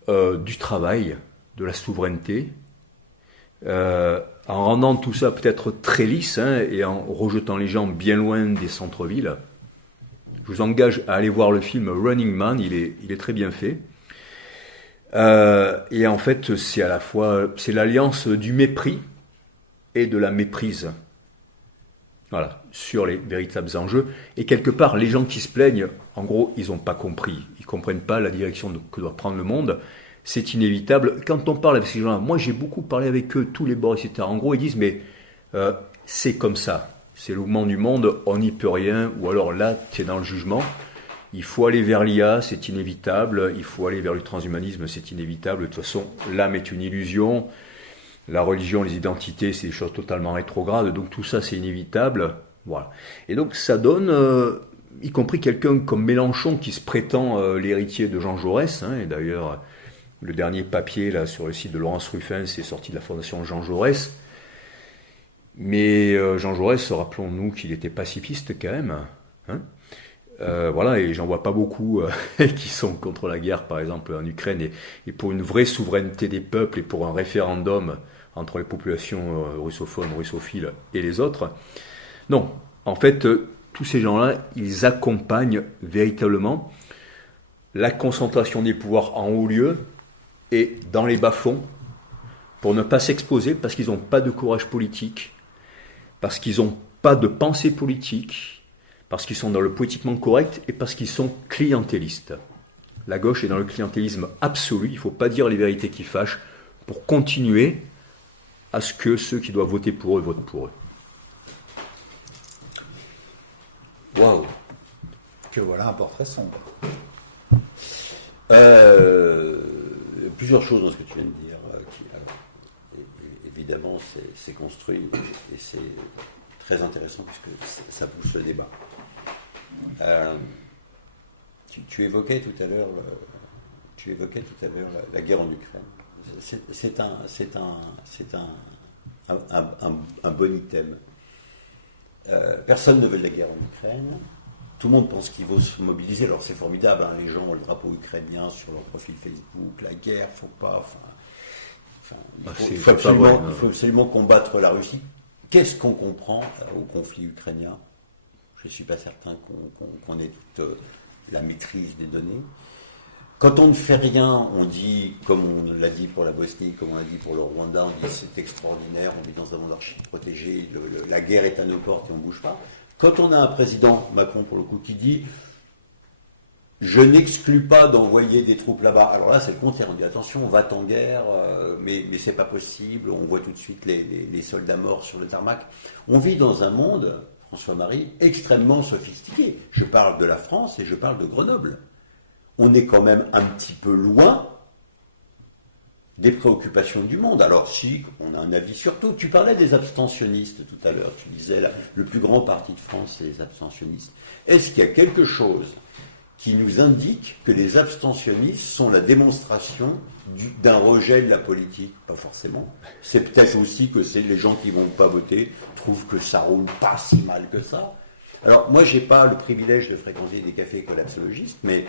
du travail, de la souveraineté, en rendant tout ça peut-être très lisse et en rejetant les gens bien loin des centres-villes. Je vous engage à aller voir le film Running Man, il est très bien fait. Et en fait, c'est à la fois l'alliance du mépris et de la méprise. Voilà, sur les véritables enjeux. Et quelque part, les gens qui se plaignent, en gros, ils n'ont pas compris. Ils ne comprennent pas la direction que doit prendre le monde. C'est inévitable. Quand on parle avec ces gens-là, moi j'ai beaucoup parlé avec eux, tous les bords, etc. En gros, ils disent, mais c'est comme ça. C'est le mouvement du monde, on n'y peut rien. Ou alors là, tu es dans le jugement. Il faut aller vers l'IA, c'est inévitable. Il faut aller vers le transhumanisme, c'est inévitable. De toute façon, l'âme est une illusion. La religion, les identités, c'est des choses totalement rétrogrades. Donc tout ça, c'est inévitable. Voilà. Et donc ça donne, y compris quelqu'un comme Mélenchon qui se prétend l'héritier de Jean Jaurès. Et d'ailleurs, le dernier papier là sur le site de Laurence Ruffin, c'est sorti de la fondation Jean Jaurès. Mais Jean Jaurès, rappelons-nous qu'il était pacifiste quand même. Voilà, et j'en vois pas beaucoup qui sont contre la guerre, par exemple, en Ukraine, et pour une vraie souveraineté des peuples et pour un référendum entre les populations russophones, russophiles et les autres. Non, en fait, tous ces gens-là, ils accompagnent véritablement la concentration des pouvoirs en haut lieu et dans les bas-fonds pour ne pas s'exposer parce qu'ils n'ont pas de courage politique, parce qu'ils n'ont pas de pensée politique, parce qu'ils sont dans le politiquement correct et parce qu'ils sont clientélistes. La gauche est dans le clientélisme absolu, il ne faut pas dire les vérités qui fâchent pour continuer à ce que ceux qui doivent voter pour eux votent pour eux. Waouh! Que voilà un portrait sombre. Plusieurs choses dans ce que tu viens de dire. Évidemment, c'est construit et c'est très intéressant puisque ça pousse le débat. Tu évoquais tout à l'heure la guerre en Ukraine. C'est un bon item. Personne ne veut de la guerre en Ukraine. Tout le monde pense qu'il faut se mobiliser. Alors c'est formidable, les gens ont le drapeau ukrainien sur leur profil Facebook. La guerre, faut pas. Il faut absolument combattre la Russie. Qu'est-ce qu'on comprend au conflit ukrainien? Je ne suis pas certain qu'on ait toute la maîtrise des données. Quand on ne fait rien, on dit, comme on l'a dit pour la Bosnie, comme on l'a dit pour le Rwanda, on dit c'est extraordinaire, on vit dans un monde archi-protégé, la guerre est à nos portes et on ne bouge pas. Quand on a un président, Macron pour le coup, qui dit je n'exclus pas d'envoyer des troupes là-bas. Alors là, c'est le contraire. On dit attention, on va en guerre, mais c'est pas possible. On voit tout de suite les soldats morts sur le tarmac. On vit dans un monde, François-Marie, extrêmement sophistiquée. Je parle de la France et je parle de Grenoble. On est quand même un petit peu loin des préoccupations du monde. Alors si, on a un avis sur tout. Tu parlais des abstentionnistes tout à l'heure. Tu disais, là, le plus grand parti de France, c'est les abstentionnistes. Est-ce qu'il y a quelque chose qui nous indique que les abstentionnistes sont la démonstration d'un rejet de la politique? Pas forcément. C'est peut-être aussi que c'est les gens qui ne vont pas voter trouvent que ça roule pas si mal que ça. Alors moi, j'ai pas le privilège de fréquenter des cafés collapsologistes, mais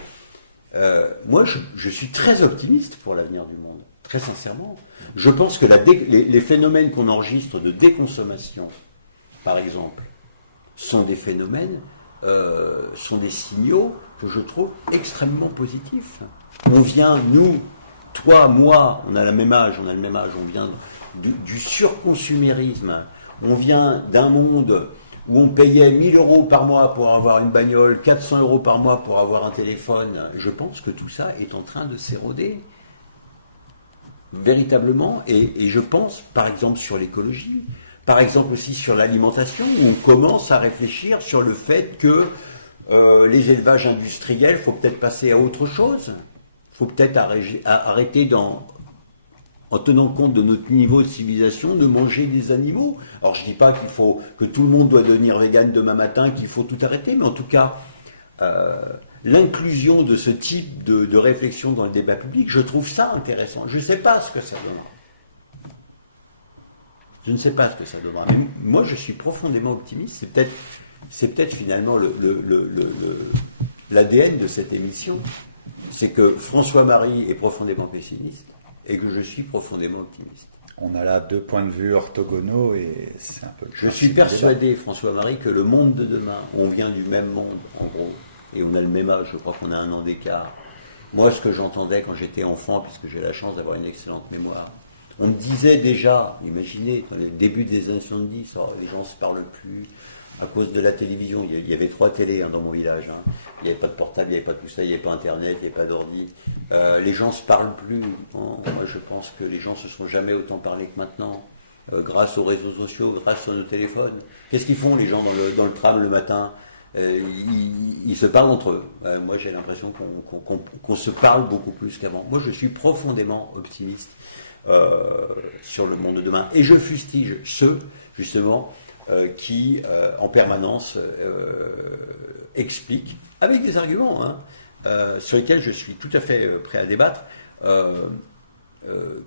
moi, je suis très optimiste pour l'avenir du monde, très sincèrement. Je pense que les phénomènes qu'on enregistre de déconsommation, par exemple, sont des phénomènes, sont des signaux que je trouve extrêmement positifs. On vient, nous, toi, moi, on a le même âge, on vient du surconsumérisme, on vient d'un monde où on payait 1 000 € par mois pour avoir une bagnole, 400 € par mois pour avoir un téléphone. Je pense que tout ça est en train de s'éroder, véritablement, et je pense, par exemple, sur l'écologie, par exemple aussi sur l'alimentation, où on commence à réfléchir sur le fait que les élevages industriels, il faut peut-être passer à autre chose. Il faut peut-être arrêter en tenant compte de notre niveau de civilisation, de manger des animaux. Alors je ne dis pas que tout le monde doit devenir vegan demain matin, qu'il faut tout arrêter, mais en tout cas, l'inclusion de ce type de réflexion dans le débat public, je trouve ça intéressant. Je ne sais pas ce que ça donnera. Je ne sais pas ce que ça donnera. Mais moi, je suis profondément optimiste. C'est peut-être finalement l'ADN de cette émission. C'est que François-Marie est profondément pessimiste et que je suis profondément optimiste. On a là 2 points de vue orthogonaux et c'est un peu... Je suis persuadé, François-Marie, que le monde de demain, on vient du même monde, en gros, et on a le même âge, je crois qu'on a 1 an d'écart. Moi, ce que j'entendais quand j'étais enfant, puisque j'ai la chance d'avoir une excellente mémoire, on me disait déjà, imaginez, dans les débuts des années 70, les gens ne se parlent plus à cause de la télévision. Il y avait 3 télés dans mon village. Il n'y avait pas de portable, il n'y avait pas tout ça, il n'y avait pas Internet, il n'y avait pas d'ordi. Les gens ne se parlent plus. Moi, je pense que les gens ne se sont jamais autant parlé que maintenant, grâce aux réseaux sociaux, grâce à nos téléphones. Qu'est-ce qu'ils font, les gens, dans le tram le matin? Ils se parlent entre eux. Moi, j'ai l'impression qu'on se parle beaucoup plus qu'avant. Moi, je suis profondément optimiste sur le monde de demain. Et je fustige ceux, justement, qui, en permanence, expliquent, avec des arguments, sur lesquels je suis tout à fait prêt à débattre,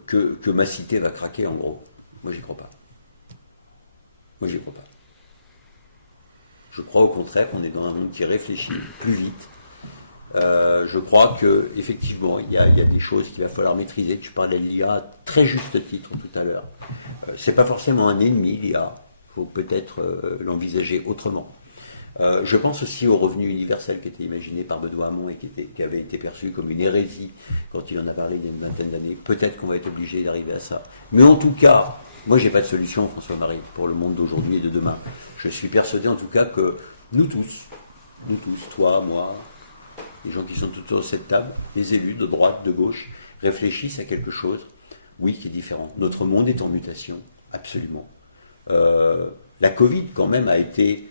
que ma cité va craquer, en gros. Moi, j'y crois pas. Je crois au contraire qu'on est dans un monde qui réfléchit plus vite. Je crois qu'effectivement, il y a des choses qu'il va falloir maîtriser. Tu parlais de l'IA à très juste titre tout à l'heure. C'est pas forcément un ennemi, l'IA. Il faut peut-être l'envisager autrement. Je pense aussi au revenu universel qui était imaginé par Benoît Hamon et qui avait été perçu comme une hérésie quand il en a parlé il y a une vingtaine d'années. Peut-être qu'on va être obligé d'arriver à ça. Mais en tout cas, moi j'ai pas de solution, François-Marie, pour le monde d'aujourd'hui et de demain. Je suis persuadé en tout cas que nous tous, toi, moi, les gens qui sont tout autour de cette table, les élus de droite, de gauche, réfléchissent à quelque chose, oui, qui est différent. Notre monde est en mutation, absolument. La Covid, quand même, a été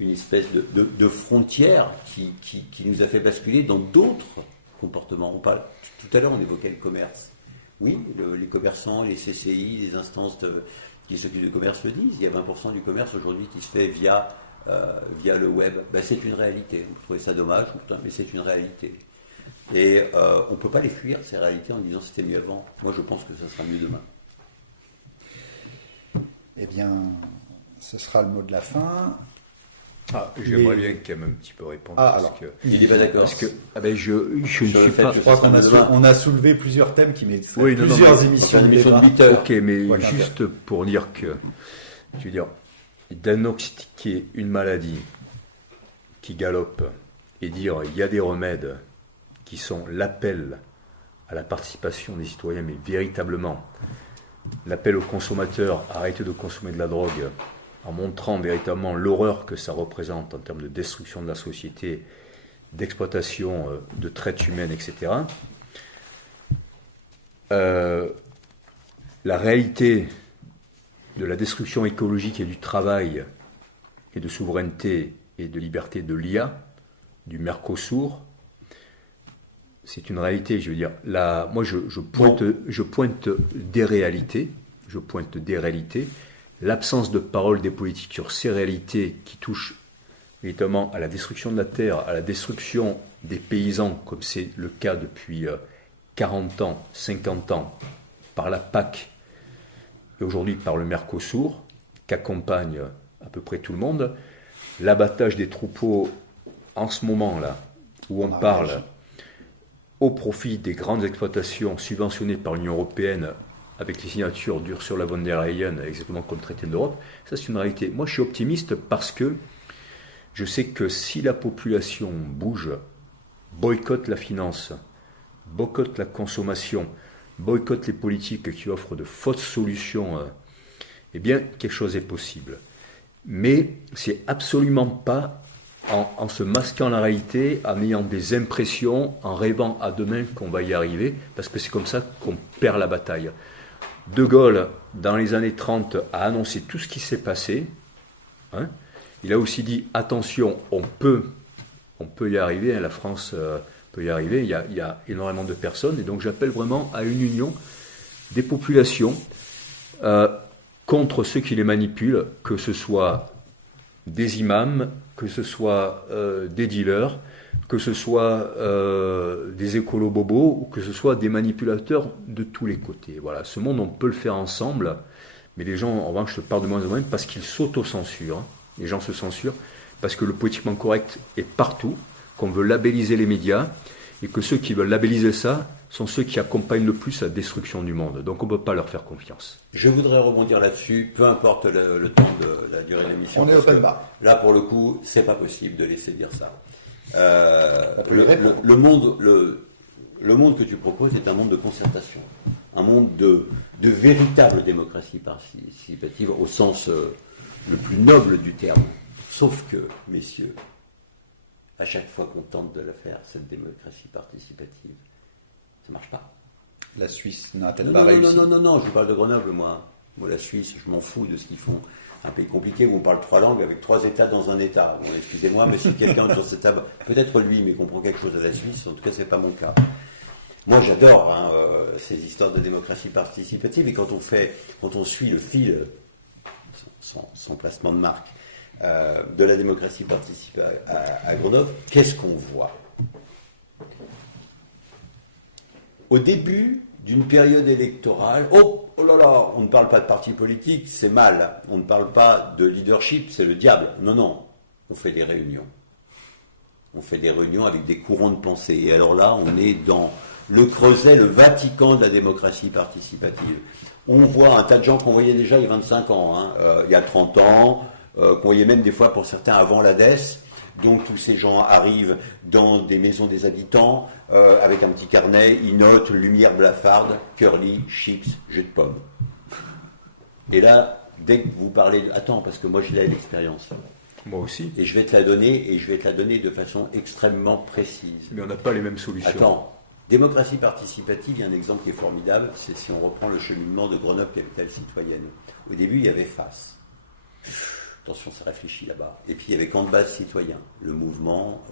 une espèce de frontière qui nous a fait basculer dans d'autres comportements. Tout à l'heure, on évoquait le commerce. Oui, les commerçants, les CCI, les instances qui s'occupent du commerce le disent. Il y a 20% du commerce aujourd'hui qui se fait via le web. C'est une réalité. Vous trouvez ça dommage, mais c'est une réalité. Et on ne peut pas les fuir, ces réalités, en disant c'était mieux avant. Moi, je pense que ça sera mieux demain. Eh bien, ce sera le mot de la fin. J'aimerais bien quand même un petit peu répondre. Il n'est pas d'accord. Parce que je ne suis pas. Je crois qu'on a soulevé plusieurs thèmes qui méritent plusieurs émissions de débat. Ok, mais juste pour dire que, je veux dire, diagnostiquer une maladie qui galope et dire il y a des remèdes qui sont l'appel à la participation des citoyens, mais véritablement l'appel aux consommateurs, arrêtez de consommer de la drogue, en montrant véritablement l'horreur que ça représente en termes de destruction de la société, d'exploitation de traite humaine, etc. La réalité de la destruction écologique et du travail et de souveraineté et de liberté de l'IA, du Mercosur, c'est une réalité. Je veux dire, là, moi, je pointe des réalités. Je pointe des réalités. L'absence de parole des politiques sur ces réalités qui touchent évidemment à la destruction de la terre, à la destruction des paysans, comme c'est le cas depuis 40 ans, 50 ans, par la PAC et aujourd'hui par le Mercosur, qu'accompagne à peu près tout le monde, l'abattage des troupeaux en ce moment-là, où on parle au profit des grandes exploitations subventionnées par l'Union européenne avec les signatures d'Ursula von der Leyen, exactement comme le traité de l'Europe, ça c'est une réalité. Moi je suis optimiste parce que je sais que si la population bouge, boycotte la finance, boycotte la consommation, boycotte les politiques qui offrent de fausses solutions, eh bien quelque chose est possible. Mais c'est absolument pas en se masquant la réalité, en ayant des impressions, en rêvant à demain qu'on va y arriver, parce que c'est comme ça qu'on perd la bataille. De Gaulle, dans les années 30, a annoncé tout ce qui s'est passé. Hein. Il a aussi dit, attention, on peut y arriver, hein, la France peut y arriver, il y a énormément de personnes, et donc j'appelle vraiment à une union des populations contre ceux qui les manipulent, que ce soit des imams, que ce soit des dealers, que ce soit des écolos-bobos, ou que ce soit des manipulateurs de tous les côtés. Voilà, ce monde, on peut le faire ensemble, mais les gens, en revanche, se parlent de moins en moins parce qu'ils s'autocensurent. Les gens se censurent parce que le politiquement correct est partout, qu'on veut labelliser les médias, et que ceux qui veulent labelliser ça sont ceux qui accompagnent le plus la destruction du monde. Donc on ne peut pas leur faire confiance. Je voudrais rebondir là-dessus, peu importe le temps de la durée de l'émission. On est open bar. Là, pour le coup, c'est pas possible de laisser dire ça. Le monde que tu proposes est un monde de concertation, un monde de véritable démocratie participative au sens le plus noble du terme. Sauf que, messieurs, à chaque fois qu'on tente de la faire, cette démocratie participative, ça marche pas. La Suisse n'a-t-elle pas réussi? Non, je vous parle de Grenoble, moi. Moi, la Suisse, je m'en fous de ce qu'ils font. Un pays compliqué où on parle 3 langues avec 3 États dans un État. Bon, excusez-moi, mais si quelqu'un autour de cette table, peut-être lui, mais comprend quelque chose à la Suisse, en tout cas, c'est pas mon cas. Moi, j'adore ces histoires de démocratie participative, et quand on suit le fil, sans placement de marque, de la démocratie participative à Grenoble, qu'est-ce qu'on voit? Au début d'une période électorale, oh là là, on ne parle pas de parti politique, c'est mal. On ne parle pas de leadership, c'est le diable. Non, on fait des réunions. On fait des réunions avec des courants de pensée. Et alors là, on est dans le creuset, le Vatican de la démocratie participative. On voit un tas de gens qu'on voyait déjà il y a 25 ans, il y a 30 ans, qu'on voyait même des fois pour certains avant l'ADES. Donc tous ces gens arrivent dans des maisons des habitants avec un petit carnet, ils notent lumière blafarde, curly, chips, jus de pomme. Et là, dès que vous parlez, attends, parce que moi je l'ai l'expérience. Moi aussi. Et je vais te la donner, et je vais te la donner de façon extrêmement précise. Mais on n'a pas les mêmes solutions. Attends, démocratie participative, il y a un exemple qui est formidable, c'est si on reprend le cheminement de Grenoble Capitale Citoyenne. Au début, il y avait FACE. Attention, ça réfléchit là-bas. Et puis il y avait Camp de base citoyen, le mouvement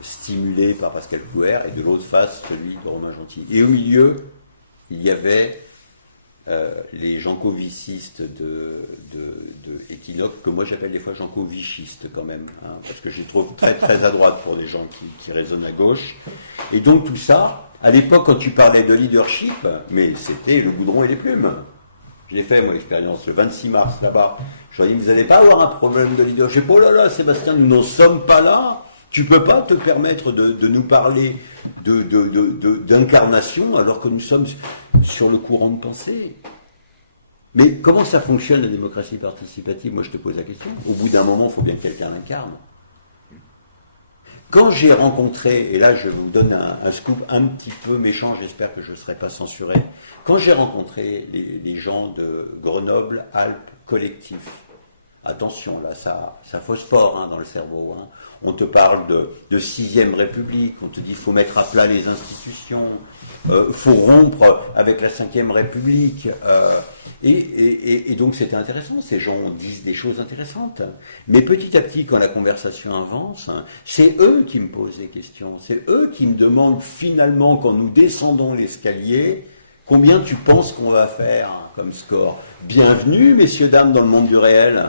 stimulé par Pascal Couer, et de l'autre face, celui de Romain Gentil. Et au milieu, il y avait les jancovicistes de Equinox, que moi j'appelle des fois jancovicistes quand même, parce que je les trouve très très à droite pour les gens qui raisonnent à gauche. Et donc tout ça, à l'époque quand tu parlais de leadership, mais c'était le goudron et les plumes. Je l'ai fait, moi, l'expérience, le 26 mars, là-bas. Je leur ai dit, vous n'allez pas avoir un problème de leadership. Oh là là, Sébastien, nous n'en sommes pas là. Tu ne peux pas te permettre de nous parler d'incarnation alors que nous sommes sur le courant de pensée. Mais comment ça fonctionne, la démocratie participative? Moi, je te pose la question. Au bout d'un moment, il faut bien que quelqu'un l'incarne. Quand j'ai rencontré, et là je vous donne un scoop un petit peu méchant, j'espère que je ne serai pas censuré, quand j'ai rencontré les gens de Grenoble Alpes Collectif, Attention, là, ça phosphore dans le cerveau. On te parle de 6e République, on te dit qu'il faut mettre à plat les institutions, faut rompre avec la 5e République. Et donc c'était intéressant, ces gens disent des choses intéressantes. Mais petit à petit, quand la conversation avance, c'est eux qui me posent des questions, c'est eux qui me demandent finalement, quand nous descendons l'escalier, combien tu penses qu'on va faire comme score. Bienvenue, messieurs, dames, dans le monde du réel.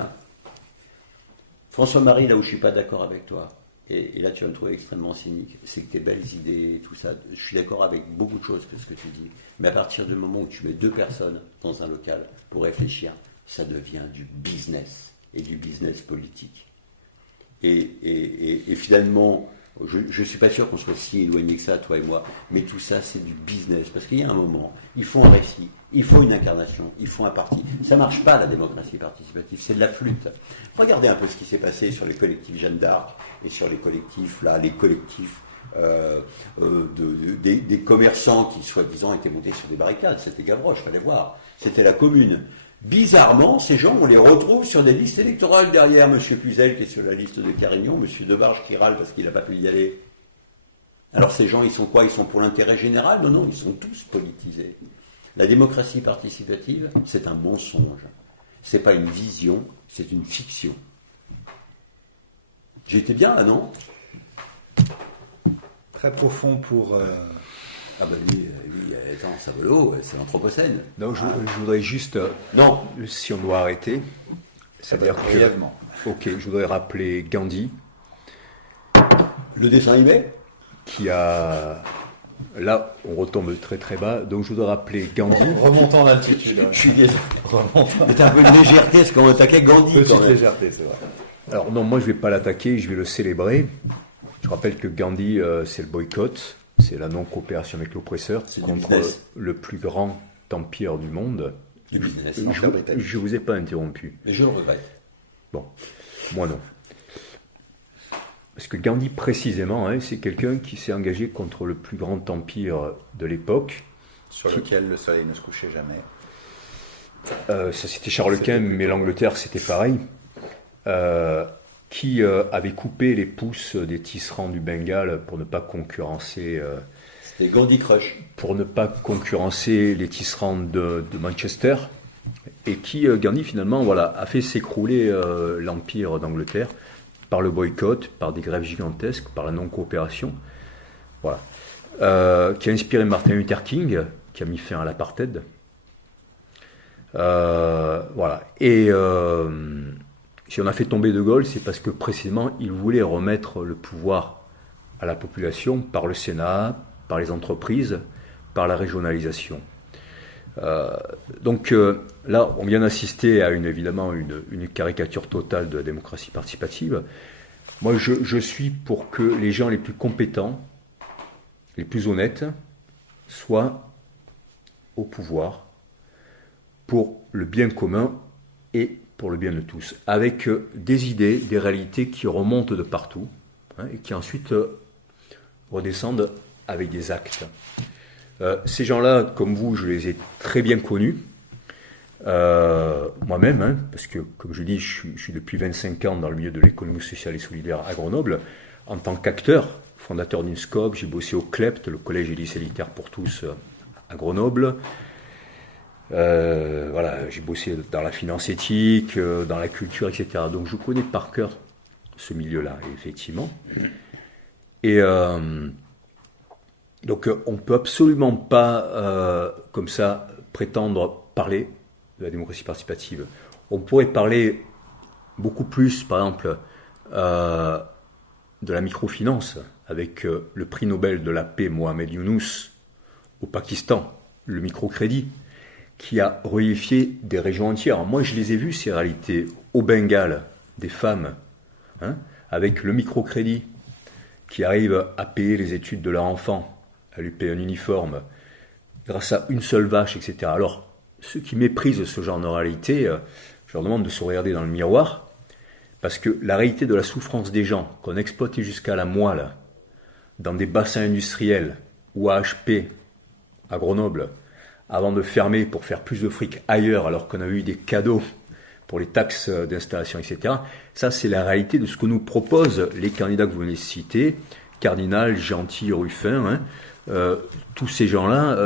François-Marie, là où je ne suis pas d'accord avec toi, et là tu vas me trouver extrêmement cynique, c'est que tes belles idées, tout ça, je suis d'accord avec beaucoup de choses que ce que tu dis, mais à partir du moment où tu mets 2 personnes dans un local pour réfléchir, ça devient du business, et du business politique. Et finalement, je ne suis pas sûr qu'on soit si éloigné que ça, toi et moi, mais tout ça c'est du business, parce qu'il y a un moment, il faut un récit, il faut une incarnation, il faut un parti. Ça ne marche pas la démocratie participative, c'est de la flûte. Regardez un peu ce qui s'est passé sur les collectifs Jeanne d'Arc et sur les collectifs, des commerçants qui soi-disant étaient montés sur des barricades. C'était Gavroche, il fallait voir. C'était la commune. Bizarrement, ces gens, on les retrouve sur des listes électorales derrière M. Cluzel qui est sur la liste de Carignan, M. Debarge qui râle parce qu'il n'a pas pu y aller. Alors ces gens, ils sont quoi? Ils sont pour l'intérêt général? Non, ils sont tous politisés. La démocratie participative, c'est un mensonge. C'est pas une vision, c'est une fiction. J'étais bien là, non? Très profond pour... Ah ben lui, attends, ça vaut l'eau, c'est l'anthropocène. Non, je voudrais juste... non. Si on doit arrêter, c'est-à-dire que... Brièvement. Ok, je voudrais rappeler Gandhi. Le dessin animé? Qui a... Là, on retombe très très bas, donc je voudrais rappeler Gandhi. Remontons en altitude. Je suis désolé. C'est un peu une légèreté, c'est quand on attaquait Gandhi. Petite légèreté, c'est vrai. Alors non, moi je ne vais pas l'attaquer, je vais le célébrer. Je rappelle que Gandhi, c'est le boycott, c'est la non-coopération avec l'oppresseur contre le plus grand empire du monde. Du business. Je ne vous ai pas interrompu. Mais je le regrette. Bon, moi non. Parce que Gandhi, précisément, c'est quelqu'un qui s'est engagé contre le plus grand empire de l'époque. Sur lequel le soleil ne se couchait jamais. Ça, c'était Charles Quint, mais l'Angleterre, c'était pareil. Qui avait coupé les pouces des tisserands du Bengale pour ne pas concurrencer... C'était Gandhi Crush. Pour ne pas concurrencer les tisserands de Manchester. Et qui, Gandhi, finalement, a fait s'écrouler l'empire d'Angleterre par le boycott, par des grèves gigantesques, par la non-coopération. Voilà. Qui a inspiré Martin Luther King, qui a mis fin à l'apartheid. Voilà. Et si on a fait tomber De Gaulle, c'est parce que précisément, il voulait remettre le pouvoir à la population par le Sénat, par les entreprises, par la régionalisation. Donc là, on vient d'assister à évidemment une caricature totale de la démocratie participative. Moi, je suis pour que les gens les plus compétents, les plus honnêtes, soient au pouvoir pour le bien commun et pour le bien de tous, avec des idées, des réalités qui remontent de partout et qui ensuite redescendent avec des actes. Ces gens-là, comme vous, je les ai très bien connus, moi-même, parce que, comme je dis, je suis depuis 25 ans dans le milieu de l'économie sociale et solidaire à Grenoble, en tant qu'acteur, fondateur d'une SCOP, j'ai bossé au CLEPT, le Collège et lycée littéraire pour tous, à Grenoble. J'ai bossé dans la finance éthique, dans la culture, etc. Donc je connais par cœur ce milieu-là, effectivement. Et... Donc on ne peut absolument pas, comme ça, prétendre parler de la démocratie participative. On pourrait parler beaucoup plus, par exemple, de la microfinance, avec le prix Nobel de la paix Mohamed Younous au Pakistan, le microcrédit, qui a réunifié des régions entières. Moi, je les ai vues, ces réalités, au Bengale, des femmes, avec le microcrédit, qui arrivent à payer les études de leur enfant, à lui payer un uniforme, grâce à une seule vache, etc. Alors, ceux qui méprisent ce genre de réalité, je leur demande de se regarder dans le miroir, parce que la réalité de la souffrance des gens, qu'on exploitait jusqu'à la moelle, dans des bassins industriels, ou à HP, à Grenoble, avant de fermer pour faire plus de fric ailleurs, alors qu'on a eu des cadeaux pour les taxes d'installation, etc. Ça, c'est la réalité de ce que nous proposent les candidats que vous venez de citer, Cardinal, Gentil, Ruffin, tous ces gens-là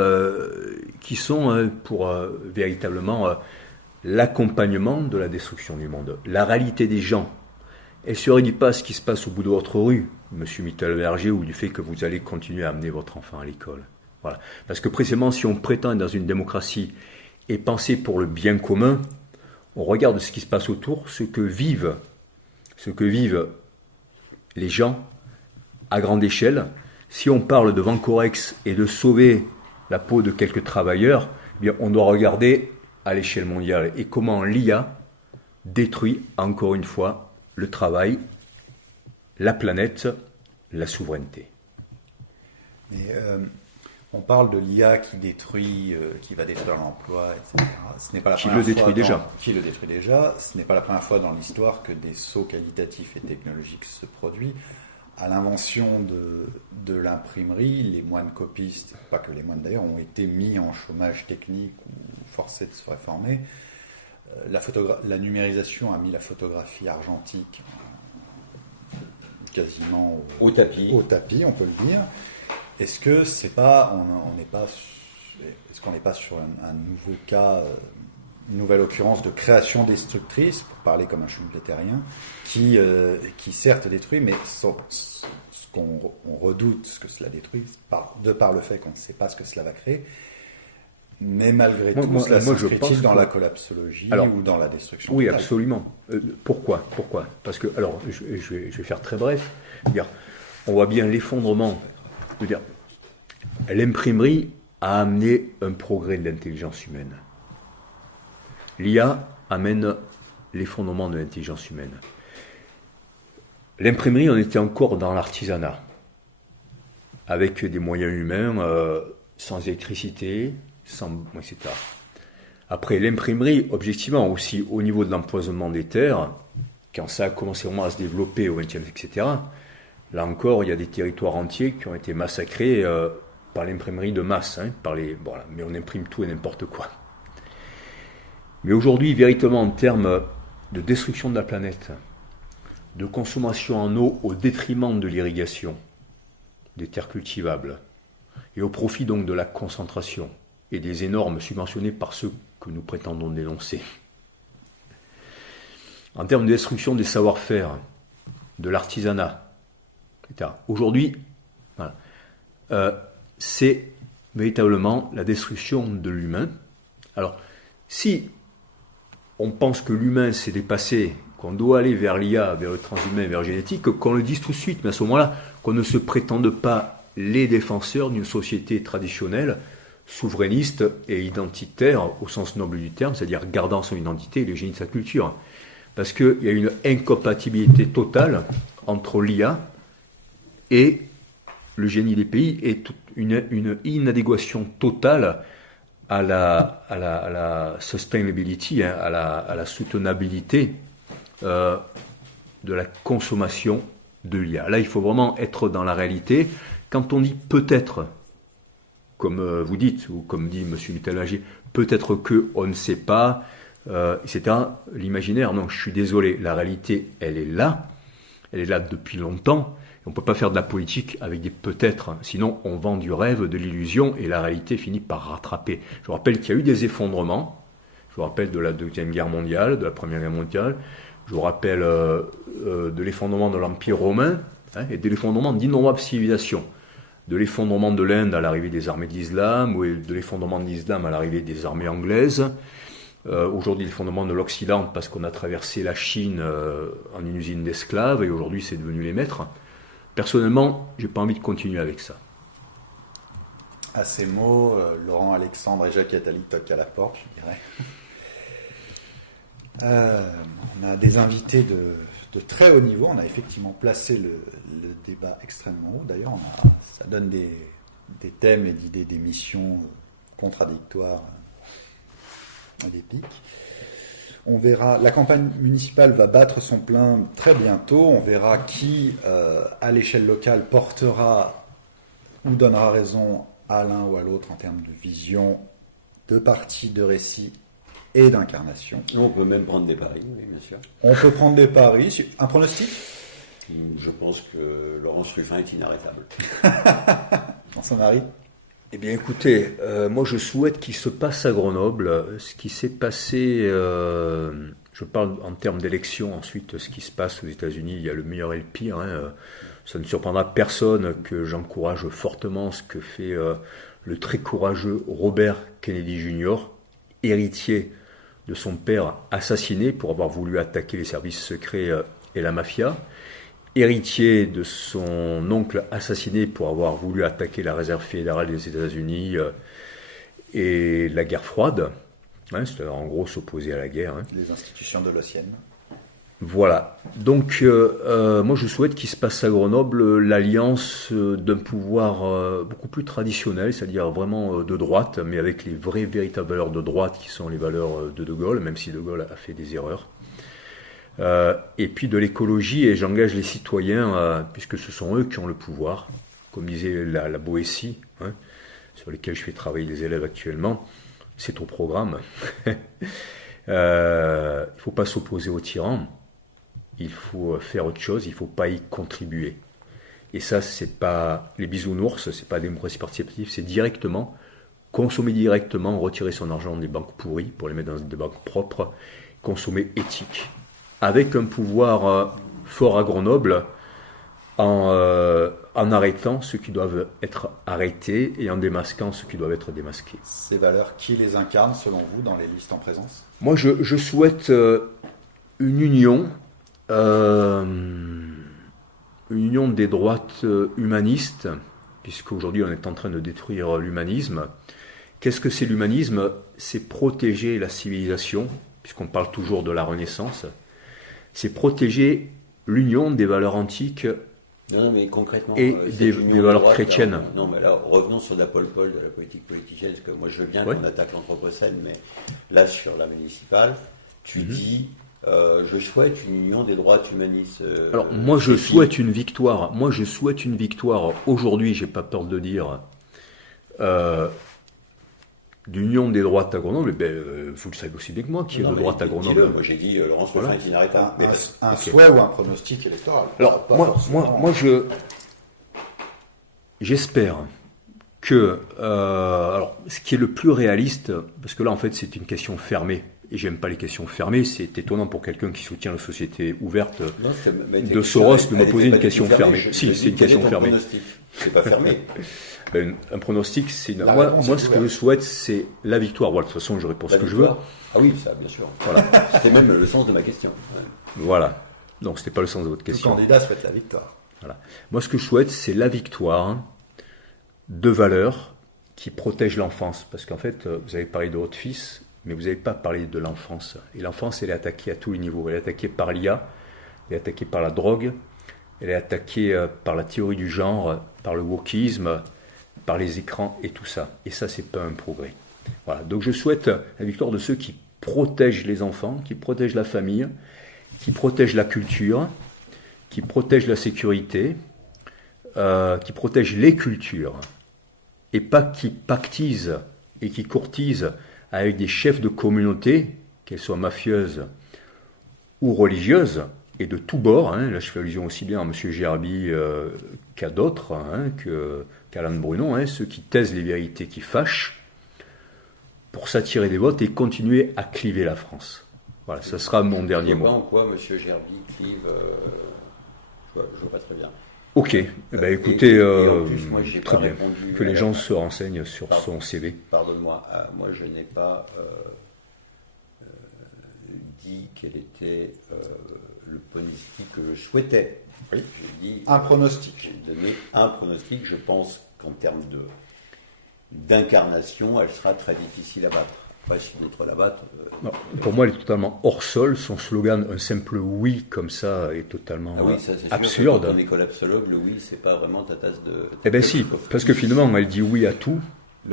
qui sont pour véritablement l'accompagnement de la destruction du monde. La réalité des gens, elle ne se réduit pas à ce qui se passe au bout de votre rue, monsieur Mittelberger, ou du fait que vous allez continuer à amener votre enfant à l'école. Voilà. Parce que précisément, si on prétend être dans une démocratie et penser pour le bien commun, on regarde ce qui se passe autour, ce que vivent les gens à grande échelle. Si on parle de Vancorex et de sauver la peau de quelques travailleurs, eh bien on doit regarder à l'échelle mondiale et comment l'IA détruit encore une fois le travail, la planète, la souveraineté. Mais on parle de l'IA qui détruit, qui va détruire l'emploi, etc. Ce n'est pas la première fois qui le détruit déjà. Ce n'est pas la première fois dans l'histoire que des sauts qualitatifs et technologiques se produisent. À l'invention de l'imprimerie, les moines copistes, pas que les moines d'ailleurs, ont été mis en chômage technique ou forcés de se réformer. La numérisation a mis la photographie argentique quasiment au tapis, on peut le dire. Est-ce que qu'on n'est pas sur un nouveau cas, une nouvelle occurrence de création destructrice, pour parler comme un schumpeterien, qui certes détruit, mais ce qu'on redoute, ce que cela détruit, de par le fait qu'on ne sait pas ce que cela va créer, mais malgré tout, cela s'inscrit-il dans la collapsologie ou dans la destruction Oui, totale. absolument. Pourquoi ? Parce que, alors, je vais faire très bref. On voit bien l'effondrement. L'imprimerie a amené un progrès de l'intelligence humaine. L'IA amène l'effondrement de l'intelligence humaine. L'imprimerie, on était encore dans l'artisanat, avec des moyens humains, sans électricité, etc. Après, l'imprimerie, objectivement, aussi au niveau de l'empoisonnement des terres, quand ça a commencé vraiment à se développer au XXe siècle, etc., là encore, il y a des territoires entiers qui ont été massacrés par l'imprimerie de masse, mais on imprime tout et n'importe quoi. Mais aujourd'hui, véritablement, en termes de destruction de la planète, de consommation en eau au détriment de l'irrigation, des terres cultivables, et au profit donc de la concentration et des énormes subventionnés par ceux que nous prétendons dénoncer. En termes de destruction des savoir-faire, de l'artisanat, etc. Aujourd'hui, c'est véritablement la destruction de l'humain. Alors, si on pense que l'humain s'est dépassé, qu'on doit aller vers l'IA, vers le transhumain, vers le génétique, qu'on le dise tout de suite, mais à ce moment-là, qu'on ne se prétende pas les défenseurs d'une société traditionnelle, souverainiste et identitaire au sens noble du terme, c'est-à-dire gardant son identité et le génie de sa culture. Parce qu'il y a une incompatibilité totale entre l'IA et le génie des pays et une inadéquation totale à la sustainability, à la soutenabilité de la consommation de l'IA. Là, il faut vraiment être dans la réalité. Quand on dit peut-être, comme vous dites, ou comme dit M. Mitterrand, peut-être qu'on ne sait pas, etc., l'imaginaire, non, je suis désolé, la réalité, elle est là depuis longtemps. On ne peut pas faire de la politique avec des peut-être, sinon on vend du rêve, de l'illusion, et la réalité finit par rattraper. Je vous rappelle qu'il y a eu des effondrements, je vous rappelle de la Deuxième Guerre mondiale, de la Première Guerre mondiale, je vous rappelle de l'effondrement de l'Empire romain, et de l'effondrement d'innombrables civilisations, de l'effondrement de l'Inde à l'arrivée des armées d'islam, ou de l'effondrement de l'islam à l'arrivée des armées anglaises, aujourd'hui l'effondrement de l'Occident parce qu'on a traversé la Chine en une usine d'esclaves, et aujourd'hui c'est devenu les maîtres. Personnellement, j'ai pas envie de continuer avec ça. À ces mots, Laurent Alexandre et Jacques Attali toquent à la porte, je dirais. On a des invités de très haut niveau. On a effectivement placé le débat extrêmement haut. D'ailleurs, ça donne des thèmes et d'idées d'émissions contradictoires à des pics. On verra, la campagne municipale va battre son plein très bientôt. On verra qui, à l'échelle locale, portera ou donnera raison à l'un ou à l'autre en termes de vision, de parti, de récit et d'incarnation. On peut même prendre des paris, oui, bien sûr. On peut prendre des paris. Un pronostic? Je pense que Laurence Ruffin est inarrêtable. Dans son mari. Eh bien, écoutez, moi je souhaite qu'il se passe à Grenoble ce qui s'est passé. Je parle en termes d'élection. Ensuite, ce qui se passe aux États-Unis, il y a le meilleur et le pire. Ça ne surprendra personne que j'encourage fortement ce que fait le très courageux Robert Kennedy Jr., héritier de son père assassiné pour avoir voulu attaquer les services secrets et la mafia, héritier de son oncle assassiné pour avoir voulu attaquer la réserve fédérale des États-Unis et la guerre froide. C'était en gros s'opposer à la guerre. Les institutions de l'OCIAN. Voilà. Donc, moi, je souhaite qu'il se passe à Grenoble l'alliance d'un pouvoir beaucoup plus traditionnel, c'est-à-dire vraiment de droite, mais avec les vraies, véritables valeurs de droite qui sont les valeurs de Gaulle, même si De Gaulle a fait des erreurs. Et puis de l'écologie, et j'engage les citoyens, puisque ce sont eux qui ont le pouvoir, comme disait la Boétie, sur lesquels je fais travailler les élèves actuellement. C'est au programme. Il ne faut pas s'opposer aux tyrans. Il faut faire autre chose, il ne faut pas y contribuer. Et ça, c'est pas les bisounours, c'est pas la démocratie participative, c'est directement, consommer directement, retirer son argent des banques pourries pour les mettre dans des banques propres, consommer éthique. Avec un pouvoir fort à Grenoble, en arrêtant ceux qui doivent être arrêtés et en démasquant ceux qui doivent être démasqués. Ces valeurs, qui les incarnent selon vous dans les listes en présence? Moi, je souhaite une union des droites humanistes, puisqu'aujourd'hui on est en train de détruire l'humanisme. Qu'est-ce que c'est l'humanisme? C'est protéger la civilisation, puisqu'on parle toujours de la Renaissance. C'est protéger l'union des valeurs antiques Non, mais concrètement, et des valeurs droite, chrétiennes. Là, non, mais là, revenons sur la Pol-Pol de la politique politicienne, parce que moi je veux bien qu'on attaque l'Anthropocène, mais là, sur la municipale, tu dis, je souhaite une union des droites humanistes. Alors, moi, je souhaite une victoire. Moi, je souhaite une victoire. Aujourd'hui, j'ai pas peur de le dire. D'union des droites à Grenoble, vous le savez aussi bien que moi, qui est de droite à Grenoble. Moi, j'ai dit, Laurence Ruffin est inarrêtable. Un souhait ou un pronostic électoral? Alors, moi, j'espère que, alors, ce qui est le plus réaliste, parce que là, en fait, c'est une question fermée, et j'aime pas les questions fermées, c'est étonnant pour quelqu'un qui soutient la société ouverte de Soros de me poser une question fermée. Si, c'est une question fermée. C'est pas fermé. Un pronostic, c'est une... Moi, ce que je souhaite, c'est la victoire. Voilà, de toute façon, je réponds ce que je veux. Ah oui, ça, bien sûr. Voilà. C'était même le sens de ma question. Voilà. Donc, c'était pas le sens de votre question. Le candidat souhaite la victoire. Voilà. Moi, ce que je souhaite, c'est la victoire de valeurs qui protègent l'enfance. Parce qu'en fait, vous avez parlé de votre fils, mais vous n'avez pas parlé de l'enfance. Et l'enfance, elle est attaquée à tous les niveaux. Elle est attaquée par l'IA, elle est attaquée par la drogue, elle est attaquée par la théorie du genre, par le wokisme, par les écrans et tout ça. Et ça, c'est pas un progrès. Voilà. Donc je souhaite la victoire de ceux qui protègent les enfants, qui protègent la famille, qui protègent la culture, qui protègent la sécurité, qui protègent les cultures, et pas qui pactisent et qui courtisent avec des chefs de communauté, qu'elles soient mafieuses ou religieuses, et de tous bords. Là, je fais allusion aussi bien à M. Gerbi qu'à d'autres, qu'Alain Brunon, ceux qui taisent les vérités qui fâchent, pour s'attirer des votes et continuer à cliver la France. Voilà, ce sera mon dernier mot. Je vois en quoi M. Gerbi clive, je vois pas très bien. Ok, écoutez, en plus, moi, j'ai très pas bien, répondu que les gens se renseignent sur son CV. Pardonne-moi, moi je n'ai pas dit quel était le pronostic que je souhaitais. Oui. J'ai dit un pronostic. J'ai donné un pronostic. Je pense qu'en termes d'incarnation, elle sera très difficile à battre. Après, si d'autres la battent. Non, pour moi, elle est totalement hors sol. Son slogan, un simple oui comme ça, est totalement absurde. Sûr, quand on est collapsologue, le oui, c'est pas vraiment ta tasse de. Eh bien, si, parce que finalement, elle dit oui à tout.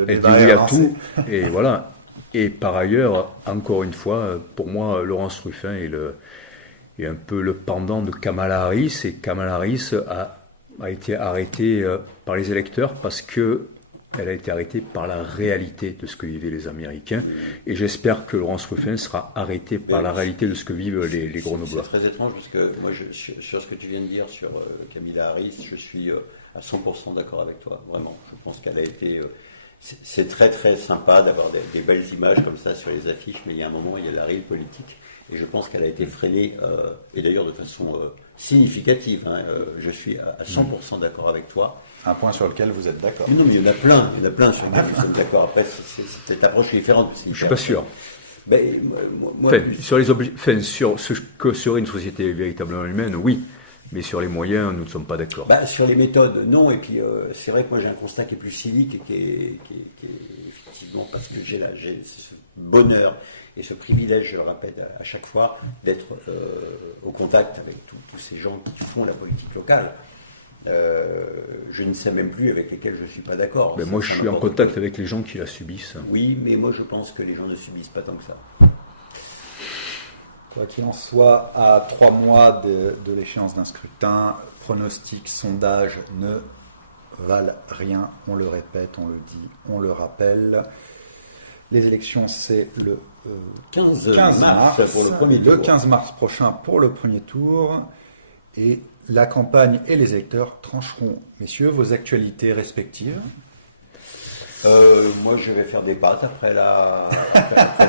Elle dit oui à tout. Et voilà. Et par ailleurs, encore une fois, pour moi, Laurence Ruffin est un peu le pendant de Kamala Harris. Et Kamala Harris a été arrêtée par les électeurs parce que Elle a été arrêtée par la réalité de ce que vivaient les Américains. Et j'espère que Laurence Ruffin sera arrêté par la réalité de ce que vivent les Grenoblois. C'est très étrange, parce que moi, sur ce que tu viens de dire sur Kamala Harris, je suis à 100% d'accord avec toi, vraiment. Je pense qu'elle a été... c'est très très sympa d'avoir des belles images comme ça sur les affiches, mais il y a un moment, il y a la réelle politique. Et je pense qu'elle a été freinée, et d'ailleurs de façon significative. Je suis à 100% d'accord avec toi. Un point sur lequel vous êtes d'accord. Non, mais il y en a plein sur lesquels nous sommes d'accord. Après, c'est cette approche différente. Je ne suis pas sûr. Ben, moi, sur ce que serait une société véritablement humaine, oui. Mais sur les moyens, nous ne sommes pas d'accord. Sur les méthodes, non. Et puis, c'est vrai que moi, j'ai un constat qui est plus cynique et qui est effectivement, parce que j'ai ce bonheur et ce privilège, je le répète à chaque fois, d'être au contact avec tous ces gens qui font la politique locale. Je ne sais même plus avec lesquels je ne suis pas d'accord. Moi, je suis en contact avec les gens qui la subissent. Oui, mais moi, je pense que les gens ne subissent pas tant que ça. Quoi qu'il en soit, à 3 mois de l'échéance d'un scrutin, pronostics, sondages ne valent rien. On le répète, on le dit, on le rappelle. Les élections, c'est le 15 mars pour le premier tour. Le 15 mars prochain pour le premier tour. Et la campagne et les électeurs trancheront. Messieurs, vos actualités respectives. Moi, je vais faire des pâtes après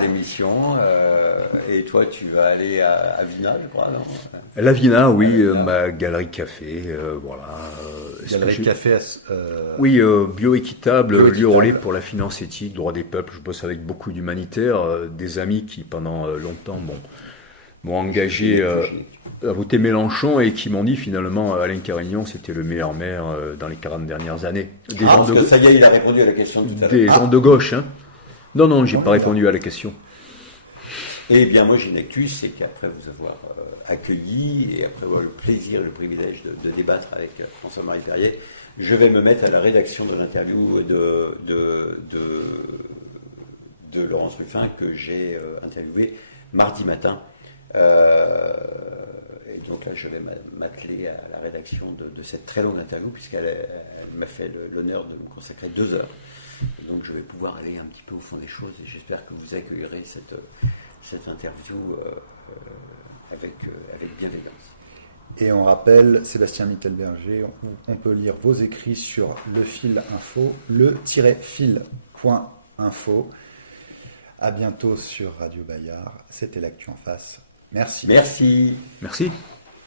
l'émission. Et toi, tu vas aller à Vina, je crois, non? La Vina, oui, ma galerie café, voilà. Galerie café. Oui, bioéquitable, lieu relais pour la finance éthique, droit des peuples. Je bosse avec beaucoup d'humanitaires, des amis qui pendant longtemps m'ont engagé à voter Mélenchon et qui m'ont dit finalement Alain Carignon c'était le meilleur maire dans les 40 dernières années. Ça y est, il a répondu à la question tout à l'heure. Des gens de gauche, hein. Non, j'ai pas répondu à la question. Eh bien, moi j'ai une actu, c'est qu'après vous avoir accueilli et après avoir le plaisir et le privilège de débattre avec François-Marie Perrier, je vais me mettre à la rédaction de l'interview de Laurence Ruffin que j'ai interviewé mardi matin. Et donc là, je vais m'atteler à la rédaction de cette très longue interview, puisqu'elle m'a fait l'honneur de me consacrer 2 heures. Et donc je vais pouvoir aller un petit peu au fond des choses, et j'espère que vous accueillerez cette interview avec bienveillance. Et on rappelle, Sébastien Mittelberger, on peut lire vos écrits sur le fil info, le-fil.info. À bientôt sur Radio Bayard. C'était l'Actu en face. Merci. Merci. Merci.